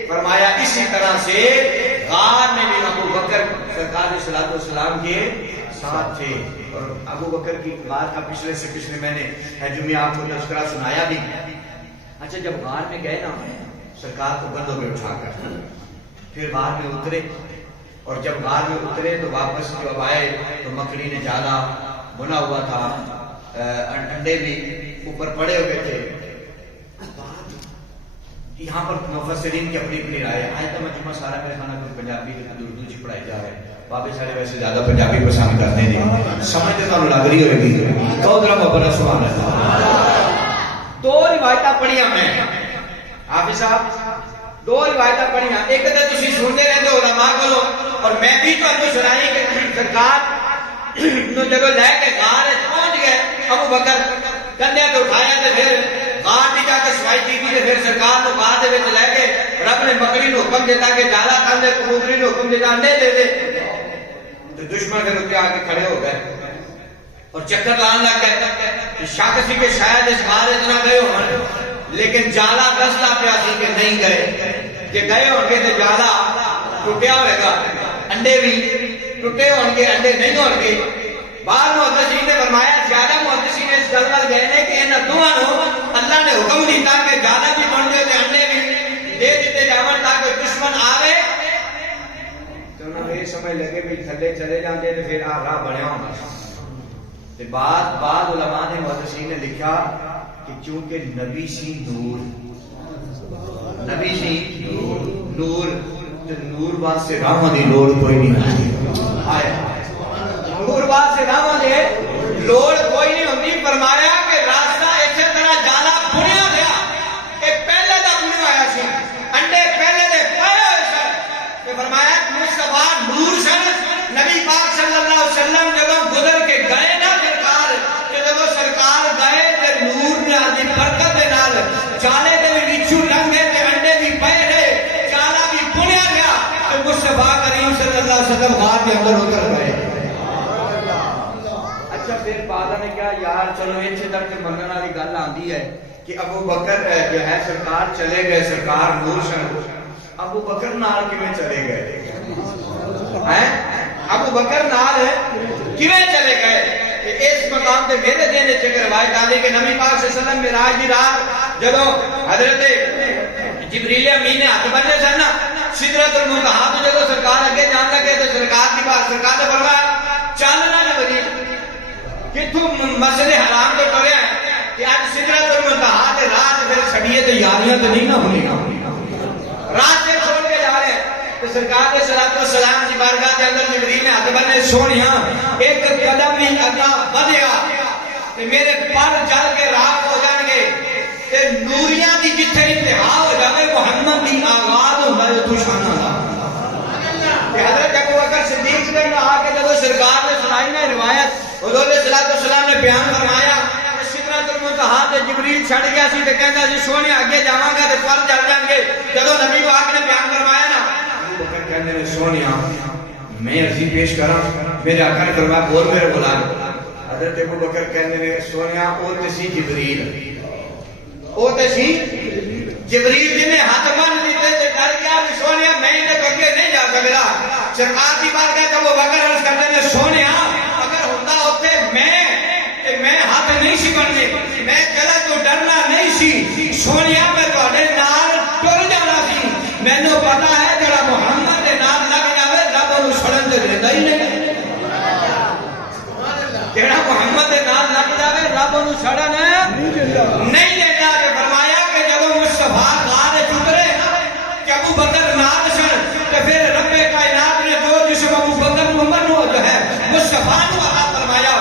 فرمایا اسی طرح سے غار میں بھی ابو بکر سرکار صلی اللہ علیہ وسلم کے ساتھ تھے. اور ابو بکر کی بات کا پچھلے سے پچھلے میں نے جمعہ آپ کو تذکرہ سنایا بھی. اچھا جب غار میں گئے نا سرکار کو گدھوں میں اٹھا کر پھر غار میں اترے، اور جب غار میں اترے تو واپس جب آئے تو مکڑی نے جالا بنا ہوا تھا، انڈے بھی اوپر پڑے ہوئے تھے. یہاں پر مفسرین کی اپنی اپنی رائے. آج تو مجمع سارا میرے خانہ کو پنجابی اردو جی پڑھائی جا رہے ہیں. بابے سارے ویسے زیادہ پنجابی پسند کرتے ہیں، سمجھتے تو لگ رہی ہوئے گی تو ذرا محبت سبحان اللہ. دو روایتاں پڑھیاں میں حافظ صاحب، دو روایتاں پڑھیاں. ایک تو تسی سنتے رہتے ہو علماء کو، اور میں بھی تو سنائی کہ سرکار جب لے کے غار پہنچ گئے، ابو بکر کندھے تو اٹھایا تو پھر غار بھی جا کے سفائی کی تھی. پھر سرکار تو غار دے وچ لے گئے. رب نے بکری نو حکم دیتا کہ جالا کندھے، کبوتری نو حکم دیتا انڈے دے دے. تو دشمن پھر اتنے آ کے کھڑے ہو گئے اور چکر لان لگ گئے. شک سی کہ شاید اس غار اتنا گئے ہو، لیکن جالا دستا پیا سی کہ نہیں گئے. کہ گئے ہوں گے تو جالا ٹوٹیا ہوئے گا، انڈے بھی ٹوٹے ہوں گے، انڈے نہیں ہوں گے. بعد محدثین نے فرمایا زیادہ محدثین اس گل نال گئے نے کہ انہاں دوواں نو اللہ نے حکم دیتا کہ جالا بھی بن جائے تے انڈے بھی دے دیتے جاون تاکہ دشمن آوے تو انہاں نوں یہ سمجھ لگے بھی تھلے چلے جاندے تے پھر آ راہ بنیا ہوندا. تے بعد علماء نے محدثین نے لکھا کہ چونکہ نبی سی نور، نبی سی نور، نور واسطے راہ دی لوڑ کوئی نہیں ہوتی. نور واسطے راہ دی لوڑ کوئی نہیں ہوتی. فرمایا کہ راستہ اسی طرح جالا بنیا گیا کہ پہلے دا بنیا ہوا سی، انڈے پہلے دے پائے ہوئے سن. کہ فرمایا مصطفیٰ نور سن. نبی پاک صلی اللہ علیہ وسلم جب گزر کے گئے نا سرکار، کہ جب سرکار گئے تے نور نے دی برکت دے نال جالے دے وچوں لنگے تے انڈے بھی پئے رہے، جالا بھی بنیا گیا. تے مصطفیٰ کریم صلی اللہ علیہ وسلم غار کے اندر اتر گئے. اچھا پھر بعد میں کیا یار چلو اتنے تک منن والی گل آندی ہے کہ ابو بکر جو ہے سرکار چلے گئے، سرکار نور سن. ابو بکر نال کیویں چلے گئے ہیں؟ ابو بکر نال کیویں چلے گئے؟ اس مقام تے میرے ذہن وچ ایک روایت آندی کہ نبی پاک صلی اللہ علیہ وسلم معراج دی رات جدوں حضرت جبریل امین نے ہاتھ بننے سن نا سدرۃ المنتہا تو جدوں سرکار اگے جان لگے تو سرکار دی بات سرکار نے فرمایا چل نا جبریل کتوں مسجد حرام تو ٹریا ہے کہ اج سدرۃ المنتہا تے رات پھر چھڑیے تے یاریاں تے نہیں نہ ہونیاں، رات سے چھوڑ کے جا رہے ہیں. تو سرکار نے صلوات و سلام کی بارگاہ کے اندر جبریل نے ہاتھ بنے سونیا ایک قدم بھی اگا بدیا تے میرے پر جل کے راہ ہو جان گے تے نوریاں دی جتھے انتہا ہو جاوے محمد دی آغاز ہوندا ہے تو شان اللہ. کہ حضرت ابو بکر صدیق نے آ کے جب سرکار نے سنائی نا روایت، حضور صلی اللہ علیہ وسلم نے بیان فرمایا کہ سدرۃ المنتہا تے جبریل چھڑ گیا سی تے کہندا سی سونے اگے جاواں گا تے پر جل جان گے. جب نبی پاک نے بیان فرمایا نا ابو بکر کہنے نے سونیا میں عرضی پیش کراں، میرے آقا نے فرمایا بول میرے غلام. حضرت ابو بکر کہنے نے سونیا او تے سی جبریل، او تے سی جبریل جن نے ہاتھ بن لیتے تے ڈر گیا بھی سونیا میں انہیں تو اگے نہیں جا سکتا. سرکار کی بات کہتا ابو بکر عرض کرتے نے سونیا اگر ہوتا ہوتے میں ہاتھ نہیں سی بننے، میں چلا تو ڈرنا نہیں سی. سونیا میں تواڈے نال ٹر جانا سی. مینوں پتا ہے جڑا محمد دے نال لگ جاوے رب نوں چھڑن تے دیندا ہی نہیں. جڑا محمد دے نال لگ جاوے رب نوں چھڑن نہیں دیندا. کہ فرمایا کہ جب مصطفیٰ غار اترے کہ ابو بکر نال سن تے پھر رب کائنات نے جو جسم ابو بکر عمر نو جو ہے مصطفیٰ نو عطا فرمایا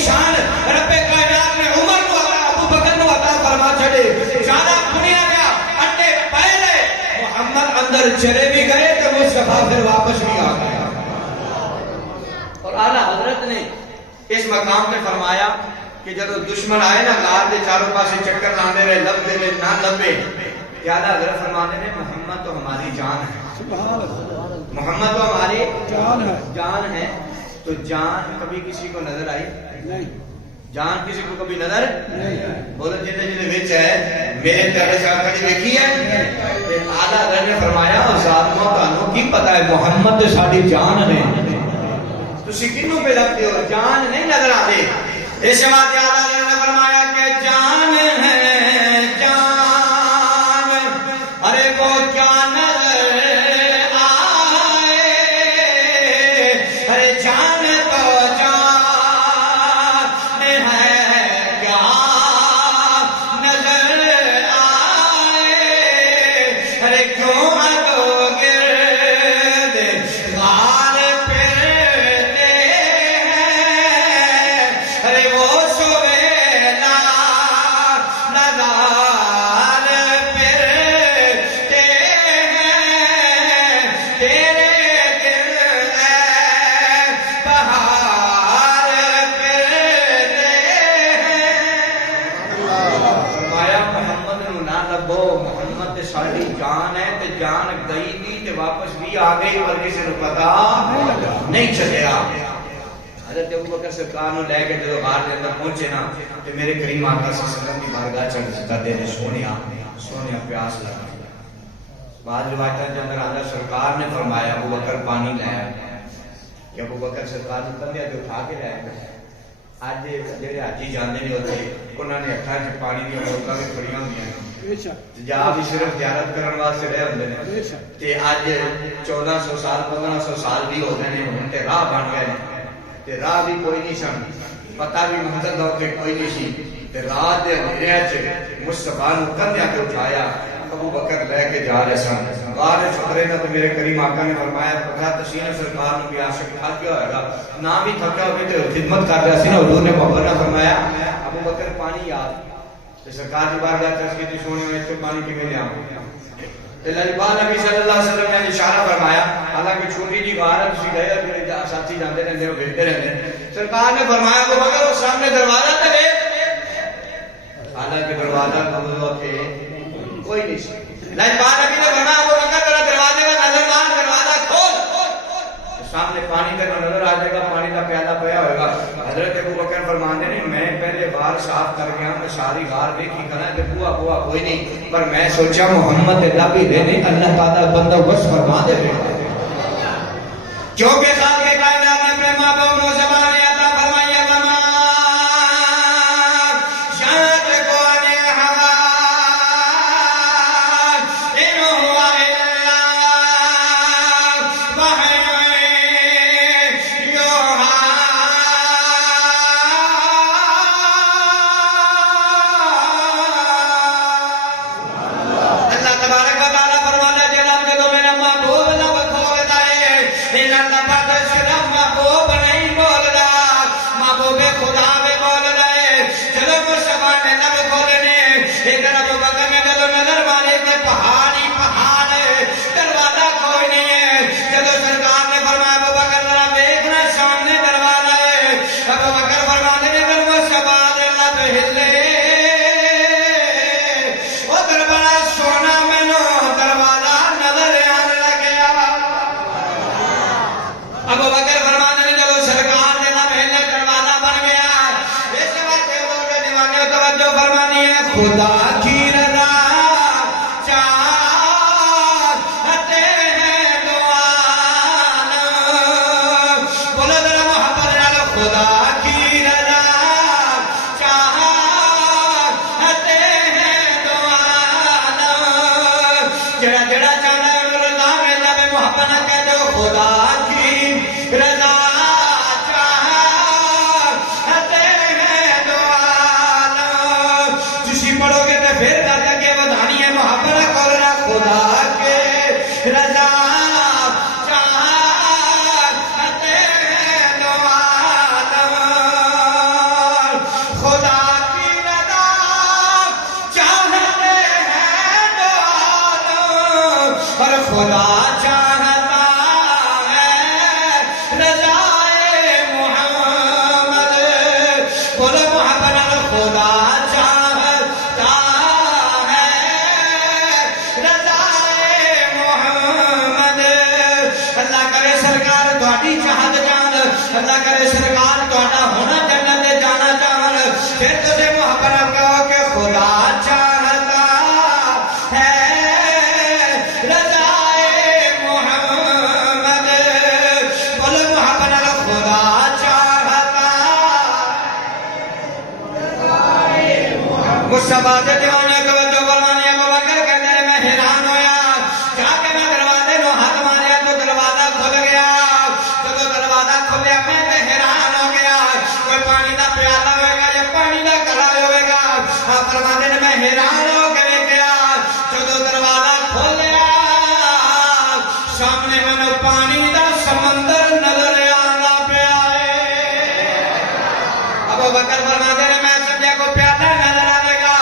شان رب کائنات نے عمر کو عطا ابو بکر کو عطا فرما چھڑے جانا بنیا گیا انڈے پہلے محمد اندر چلے بھی گئے تو مصطفیٰ پھر واپس بھی آ گیا اور اعلیٰ حضرت نے اس مقام پہ فرمایا کہ جب دشمن آئے نا غار دے چاروں پاسے چکر لاندے رہے لب دے رہے نہ لبے کہ اعلیٰ حضرت فرمانے نے محمد تو ہماری جان ہے محمد تو ہماری جان ہے تو جان کبھی کسی کو نظر آئی نہیں جان کسی کو کبھی نظر نہیں بولو جنہیں جنہیں وچ ہے میرے تیرے شاہ کبھی دیکھی ہے اعلیٰ حضرت نے فرمایا ظالموں تانوں کی پتہ ہے محمد ساڑی جان ہے تسی کنوں پہ لگتے ہو جان نہیں نظر آتے اس بات اعلیٰ حضرت نے فرمایا کہ جان ہے جان ارے وہ کیا نظر آئے ارے جان تو جان ہے کیا نظر آئے ارے کیوں تو گرد غار پھرتے ہیں ارے وہ سویلا نظار پھرتے ہیں تیرے دل اے بہار پھرتے ہیں فرمایا محمد نو نہ لبو محمد تے ساڑی جان ہے تے جان گئی بھی تے واپس بھی آ گئی پر کسی نو پتا نہیں چلیا حضرت ابو بکر سرکار نو لے کے جو غار دے اندر پہنچے نا تے میرے کریم آقا صلی اللہ علیہ وسلم کی بارگاہ چڑھ کرتے نے سونیا پیاس لگا بعض روایتوں کے اندر آدھا سرکار نے فرمایا ابو بکر پانی لایا کہ ابو بکر سرکار نے کندھے تے اٹھا کے لایا آج جڑے حاجی جاندے نے اوتھے انہاں نے اکھاں وچ پانی دی بوتلاں بھی کھڑیاں ہوندیاں نے جا بھی صرف زیارت کرن واسطے رہ ہوندے نے تے اج 1400 سال 1500 سال بھی ہو گئے نے ہن تے راہ بن گئے نے تے راہ بھی کوئی نہیں سن پتہ بھی منزل دا تے کوئی نہیں سی تے رات دے اندھیرے وچ مصطفیٰ نو کندھے تے اٹھایا ابو بکر لے کے جا رہے سن غار چھترے نا تو میرے کریم آقا نے فرمایا پتہ تسین سرکار نو بھی عاشق تھکیا ہوئے گا نہ بھی تھکیا ہوئے تے خدمت کر رہا سی نا حضور نے محبت نہ فرمایا ابو بکر پانی یاد تے سرکار دی بارگاہ چڑھ کے سونے میں تے پانی کیویں لے آواں تے اللہ نبی صلی اللہ علیہ وسلم نے اشارہ فرمایا حالانکہ چھوٹی جی غار ہے تسی گئے میرے ساتھی جاندے رہندے ہو بیٹھتے رہندے سرکار نے فرمایا ابو بکر وہ سامنے دروازہ تے دیکھ حالانکہ دروازہ کھلا تھے کوئی نہیں سی لاجواب نبی نے فرمایا ابو بکر ذرا دروازے کا نظر مار دروازہ کھول سامنے پانی کا نظر آ جائے گا پانی کا پیالہ پیا ہوئے گا حضرت ابو بکر فرماتے ہیں میں پہلے بار صاف کر گیا میں ساری غار دیکھی کرنا کہ بوا کوئی نہیں پر میں سوچا محمد اللہ بھی دینے اللہ تعالیٰ بندہ بس فرما دے کیونکہ خالق کائنات نے اپنے محبوب کو زبان عطا فرمائی ہے خدا کی رضا چاہتے ہیں دو عالم بولو ذرا محبت نال خدا کی رضا چاہتے ہیں دو عالم جڑا جڑا چاہتا ہے رضا میں اللہ میں محبت نہ کہہ دو خدا کی رضا پڑھو گے تو پھر کر کے بدھانی ہے محبت کرنا خدا کے رضا چاہتے ہیں دو عالم اللہ کرے سرکار تہاڈا ہونا جنت تے جانا چاہن پھر تسے محبت کہو کہ خدا چاہتا ہے رضائے محمد بول محبت خدا چاہتا مصطفیٰ سے دیوانے کو جو فرمانے ابو بکر کہتے ہیں میں حیران ہویا جا کے میں دروازے نو ہاتھ ماریا تو دروازہ کھل گیا جب دروازہ کھلیا میں تے حیران ہو گیا کوئی پانی دا پیالہ ہوئے گا یا پانی دا کڑھا ہوئے گا آپ فرماتے ہیں میں حیران ہو کے گیا جب دروازہ کھلیا سامنے میں پانی دا سمندر نظر آنا پیا ہے ابو بکر فرماتے ہیں میں سمجھا کو پیالہ نظر آنے گا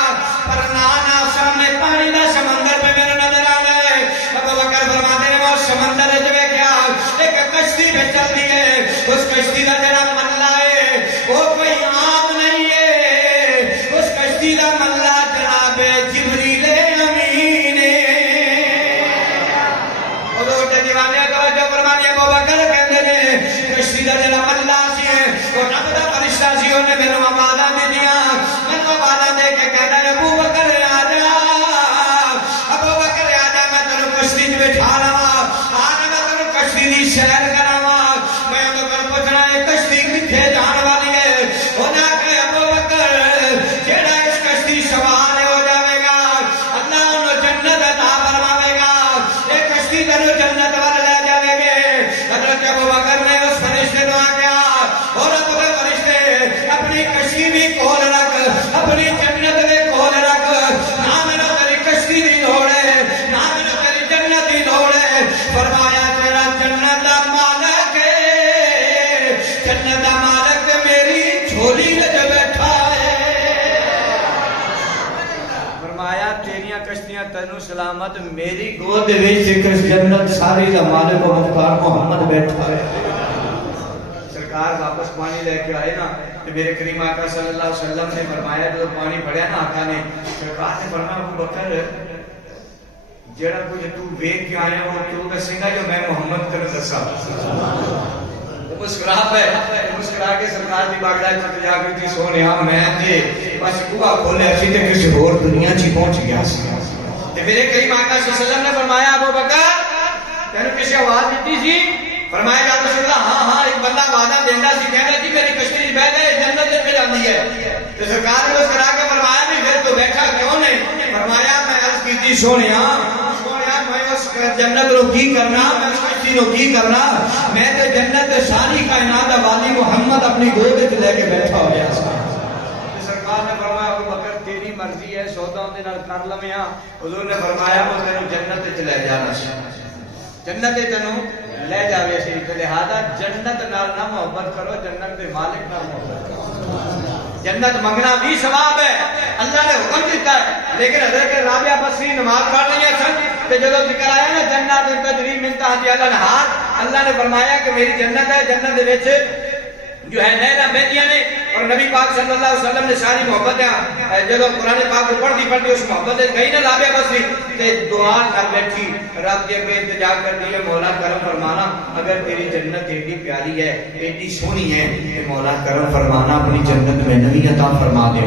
پر نانا سامنے پانی دا سمندر پہ میرے نظر آنے ابو بکر فرماتے ہیں وہ سمندر جو ہے کیا ایک کشتی پہ چل دی ہے اس کشتی دا جڑا ملا ہے وہ کوئی عام نہیں ہے اس کشتی دا ملا جناب جبریل امین ہے حضور دے دیوانے توجہ فرمانے ابو بکر کہتے ہیں کشتی دا جڑا ملا سی ہے وہ رب دا فرشتہ سی انہیں میرے آوازاں دی دیاں میں آوازاں دے کے کہتا ہے ابو بکر آ جا ابو بکر آ جا میں تینوں کشتی وچ بٹھا لواں آج میں تینوں کشتی دی سیر کراواں میں انہوں کو پوچھنا ہے کشتی کتھے جان والی ہے انہاں کہ ابو بکر جیڑا اس کشتی سوار ہو جاوے گا اللہ انہوں جنت عطا فرماوے گا یہ کشتی تینوں جنت وال لے جاوے گے حضرت ابو بکر نے اس فرشتے کو آگیا اور ابو فرشتے اپنی کشتی بھی کھول رکھ اپنی جنت بھی کھول رکھ نہ میرا تیری کشتی دی لوڑ ہے نہ میرا تیری جنت دی لوڑ ہے فرمایا تیرا جنت دا مالک ہے جنت دا مالک میری جھولی وچ بیٹھا ہے فرمایا تیریاں کشتیاں تینوں سلامت میری گود وچ جنت ساری دا مالک و مختار محمد بیٹھا ہے سرکار واپس پانی لے کے آئے نا کہ میرے کریم آقا صلی اللہ علیہ وسلم نے فرمایا جو پانی پڑیا نا آقا نے سرکار نے فرمایا ابو بکر جڑا کچھ تو ویکھ کے آیا وہ کیوں دسے گا جو میں محمد تینوں دساں وہ مسکرا پہ مسکرا کے سرکار دی باغڑا چ جا کے تھی سونیا میں تے بس بوا کھولے اسی تے کسی اور دنیا چ پہنچ گیا سی تے میرے کریم آقا صلی اللہ علیہ وسلم نے فرمایا ابو بکر تینوں کسی آواز دیتی سی فرمایا یا رسول اللہ ہاں ہاں ایک بندہ وعدہ دیندا سی کہندا جی میری کشتی بیٹھ جائے جنت میں جاندی ہے تو سرکار نے مسکرا کے فرمایا بھی پھر تو بیٹھا کیوں نہیں فرمایا میں عرض کیتی سونیا میں اس جنت رو کی کرنا میں اس کشتی رو کی کرنا میں تے جنت ساری کائنات والی محمد اپنی گود وچ لے کے بیٹھا ہو گیا سرکار نے فرمایا ابو بکر تیری مرضی ہے سودا اون دے نال کر لویاں حضور نے فرمایا وہ تینوں جنت وچ لے جانا سی جنت تینوں لے جاوے سی لہذا جنت نال نہ محبت کرو جنت دے مالک نال محبت کرو جنت منگنا بھی ثواب ہے اللہ نے حکم دیتا ہے لیکن حضرت رابعہ بصری نماز پڑھ رہی ہے سن کہ جب ذکر آیا نا جنت تجری من تحتہا الانہار اللہ نے فرمایا کہ میری جنت ہے جنت دے وچ جو ہے نہراں بہندیاں نے اور نبی پاک صلی اللہ علیہ وسلم نے ساری محبتیں جب قرآن پاک کو پڑھتی اس محبت گئی نا رابعہ بصری تے دعا کر بیٹھی رب کے پہ التجا کر دی مولا کرم فرمانا اگر تیری جنت ایڈی پیاری ہے ایڈی سونی ہے کہ مولا کرم فرمانا اپنی جنت میں نبی عطا فرما دے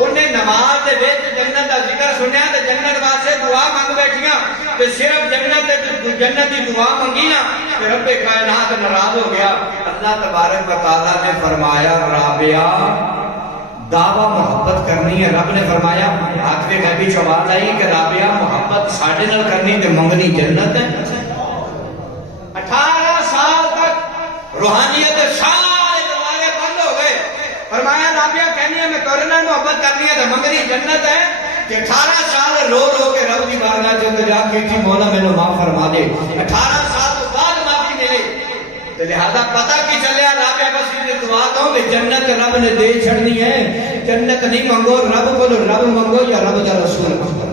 انہیں نماز دے وچ جنت دا ذکر سنیا تے جنت واسطے دعا مانگ بیٹھیاں تے صرف جنت دی دعا منگی نا کہ رب کائنات ناراض ہو گیا اللہ تبارک و تعالی نے فرمایا رابعہ دعویٰ محبت کرنی ہے رب نے فرمایا آخری غیبی چوال آئی کہ رابعہ محبت ساڑھے نال کرنی تے منگنی جنت ہے 18 سال تک روحانیت سارے دروازے بند ہو گئے فرمایا رابعہ کہنی ہے میں تورے نال محبت کرنی ہے تے منگنی جنت ہے کہ 18 سال رو رو کے رب دی بارگاہ وچ التجا کی مولا مینوں معاف فرما دے 18 سال تو بعد معافی ملے لہذا پتہ کی چلیا رابعہ بصری نے دعا دو کہ جنت رب نے دے چھڑنی ہے جنت نہیں منگو رب کو رب منگو یا رب دا رسول منگو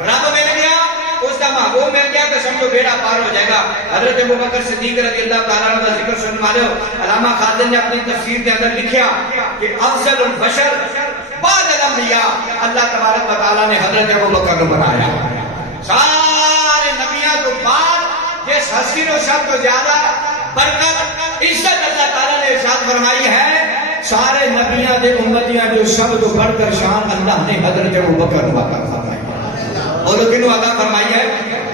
رب مل گیا اس کا محبوب مل گیا تو سمجھو بیڑا پار ہو جائے گا حضرت ابوبکر صدیق رضی اللہ تعالیٰ عنہ کا ذکر سننے والے ہو علامہ خالد نے اپنی تفسیر کے اندر لکھیا کہ افضل البشر بعد الانبیاء اللہ تبارک و تعالیٰ نے حضرت ابوبکر کو بنایا سارے نبیوں کو بعد جس ہستی و سب کو زیادہ برکت عزت اللہ تعالیٰ نے ارشاد فرمائی ہے سارے نبیاں دے امتیاں جو سب تو بڑھ کر شان اللہ نے حضرت ابوبکر کو عطا فرمائی اور کنو عطا فرمائی ہے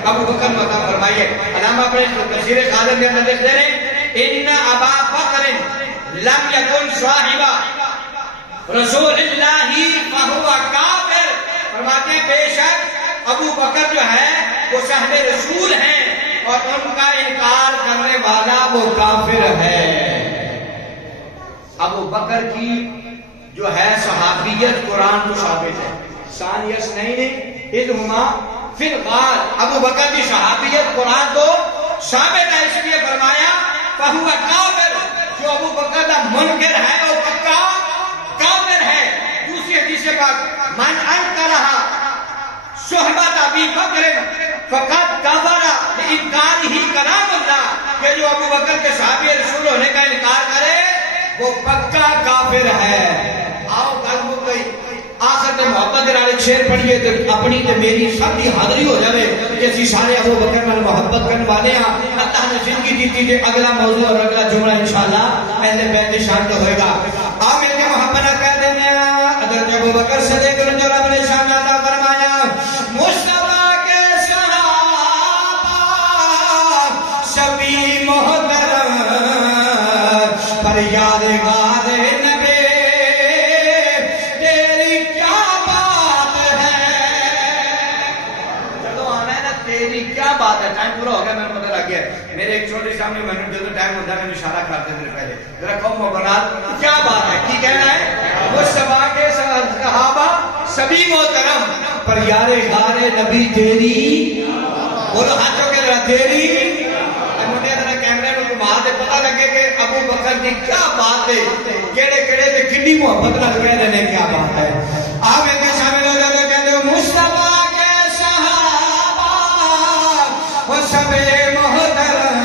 ابوبکر کو عطا فرمائی ہے علامہ اپنے تفسیر خالد کے اندر لکھتے ہیں ان ابا بکر لم یکن صاحبہ رسول اللہ فہو کافر فرماتے ہیں بے شک ابو بکر جو ہے وہ صاحب رسول ہیں اور ان کا انکار کرنے والا وہ کافر ہے ابو بکر کی جو ہے صحابیت قرآن کو ثابت ہے ثانیس نہیں اذہما فی الغار ابو بکر کی صحابیت قرآن کو ثابت ہے اس لیے فرمایا فہو کافر جو ابو بکر کا منکر ہے وہ پکا کافر ہے دوسری حدیث پاک من انکرہا صحبت ابی بکر فقط کفر انکارہ کلام اللہ کہ جو ابو بکر کے صحابی رسول ہونے کا انکار کرے وہ پکا کافر ہے آؤ گل ہو گئی آخر تے محبت دے شعر پڑھیے تے اپنی تے میری سب کی حاضری ہو جاوے کہ اسی سارے ابو بکر نال محبت کرنے والے ہیں اللہ نے زندگی دیتی کہ اگلا موضوع اور اگلا جملہ انشاءاللہ اہل بیت شان کا ہوئے گا آپ مل کے محبت نہ کہہ دینے حضرت ابو بکر صدیق جو رب نے شان عطا فرمایا مصطفیٰ کے صحابہ شبی محترم پر یادگار نبی تیری کیا بات ہے جدو آنا ہے نا تیری کیا بات ہے ٹائم پورا ہو گیا میں پتہ لگ گیا میرے ایک چھوٹے سامنے میں نے جو ٹائم ہوتا ہے میں اشارہ کرتے تھے پہلے ذرا قوم مبنات کیا بات ہے کی کہنا ہے مصطفیٰ کے صحابہ سبھی محترم پر یار غار نبی تیری بولو ہاتھوں کے ذرا تیری مجھے ذرا کیمرے میں گھما دے پتہ لگے کہ ابو بکر کی کیا بات ہے کیڑے کیڑے تے کتنی محبت نال کہہ رہے ہیں کیا بات ہے آپ ان کے شامل ہو جاتے کہتے ہو مصطفیٰ کے صحابہ وہ سب محترم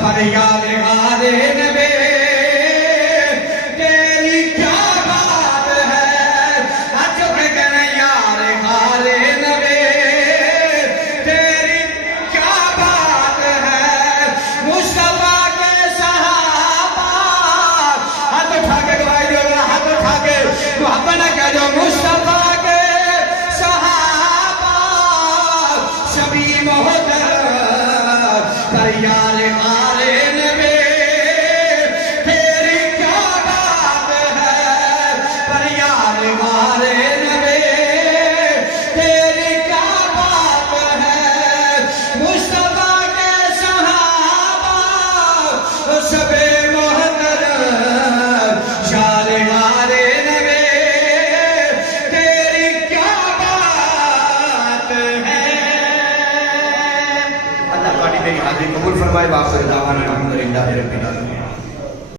پر یار غار نبی تیری کیا بات ہے ہاتھوں کے کہنے یار غار نبی تیری کیا بات ہے مصطفیٰ کے صحابہ ہاتھ اٹھا کے گواہی دو ہاتھ اٹھا کے محبت نہ کہہ دو مصطفیٰ کے صحابہ سبھی محترم پر یار غار نبی تیری کیا بات ہے پر یار غار نبی تیری کیا بات ہے مصطفیٰ کے صحابہ سب محترم یار غار نبی تیری کیا بات ہے اللہ تعالی میری حاضری قبول فرمائے باپ سے دعوانا الحمدللہ رب العالمین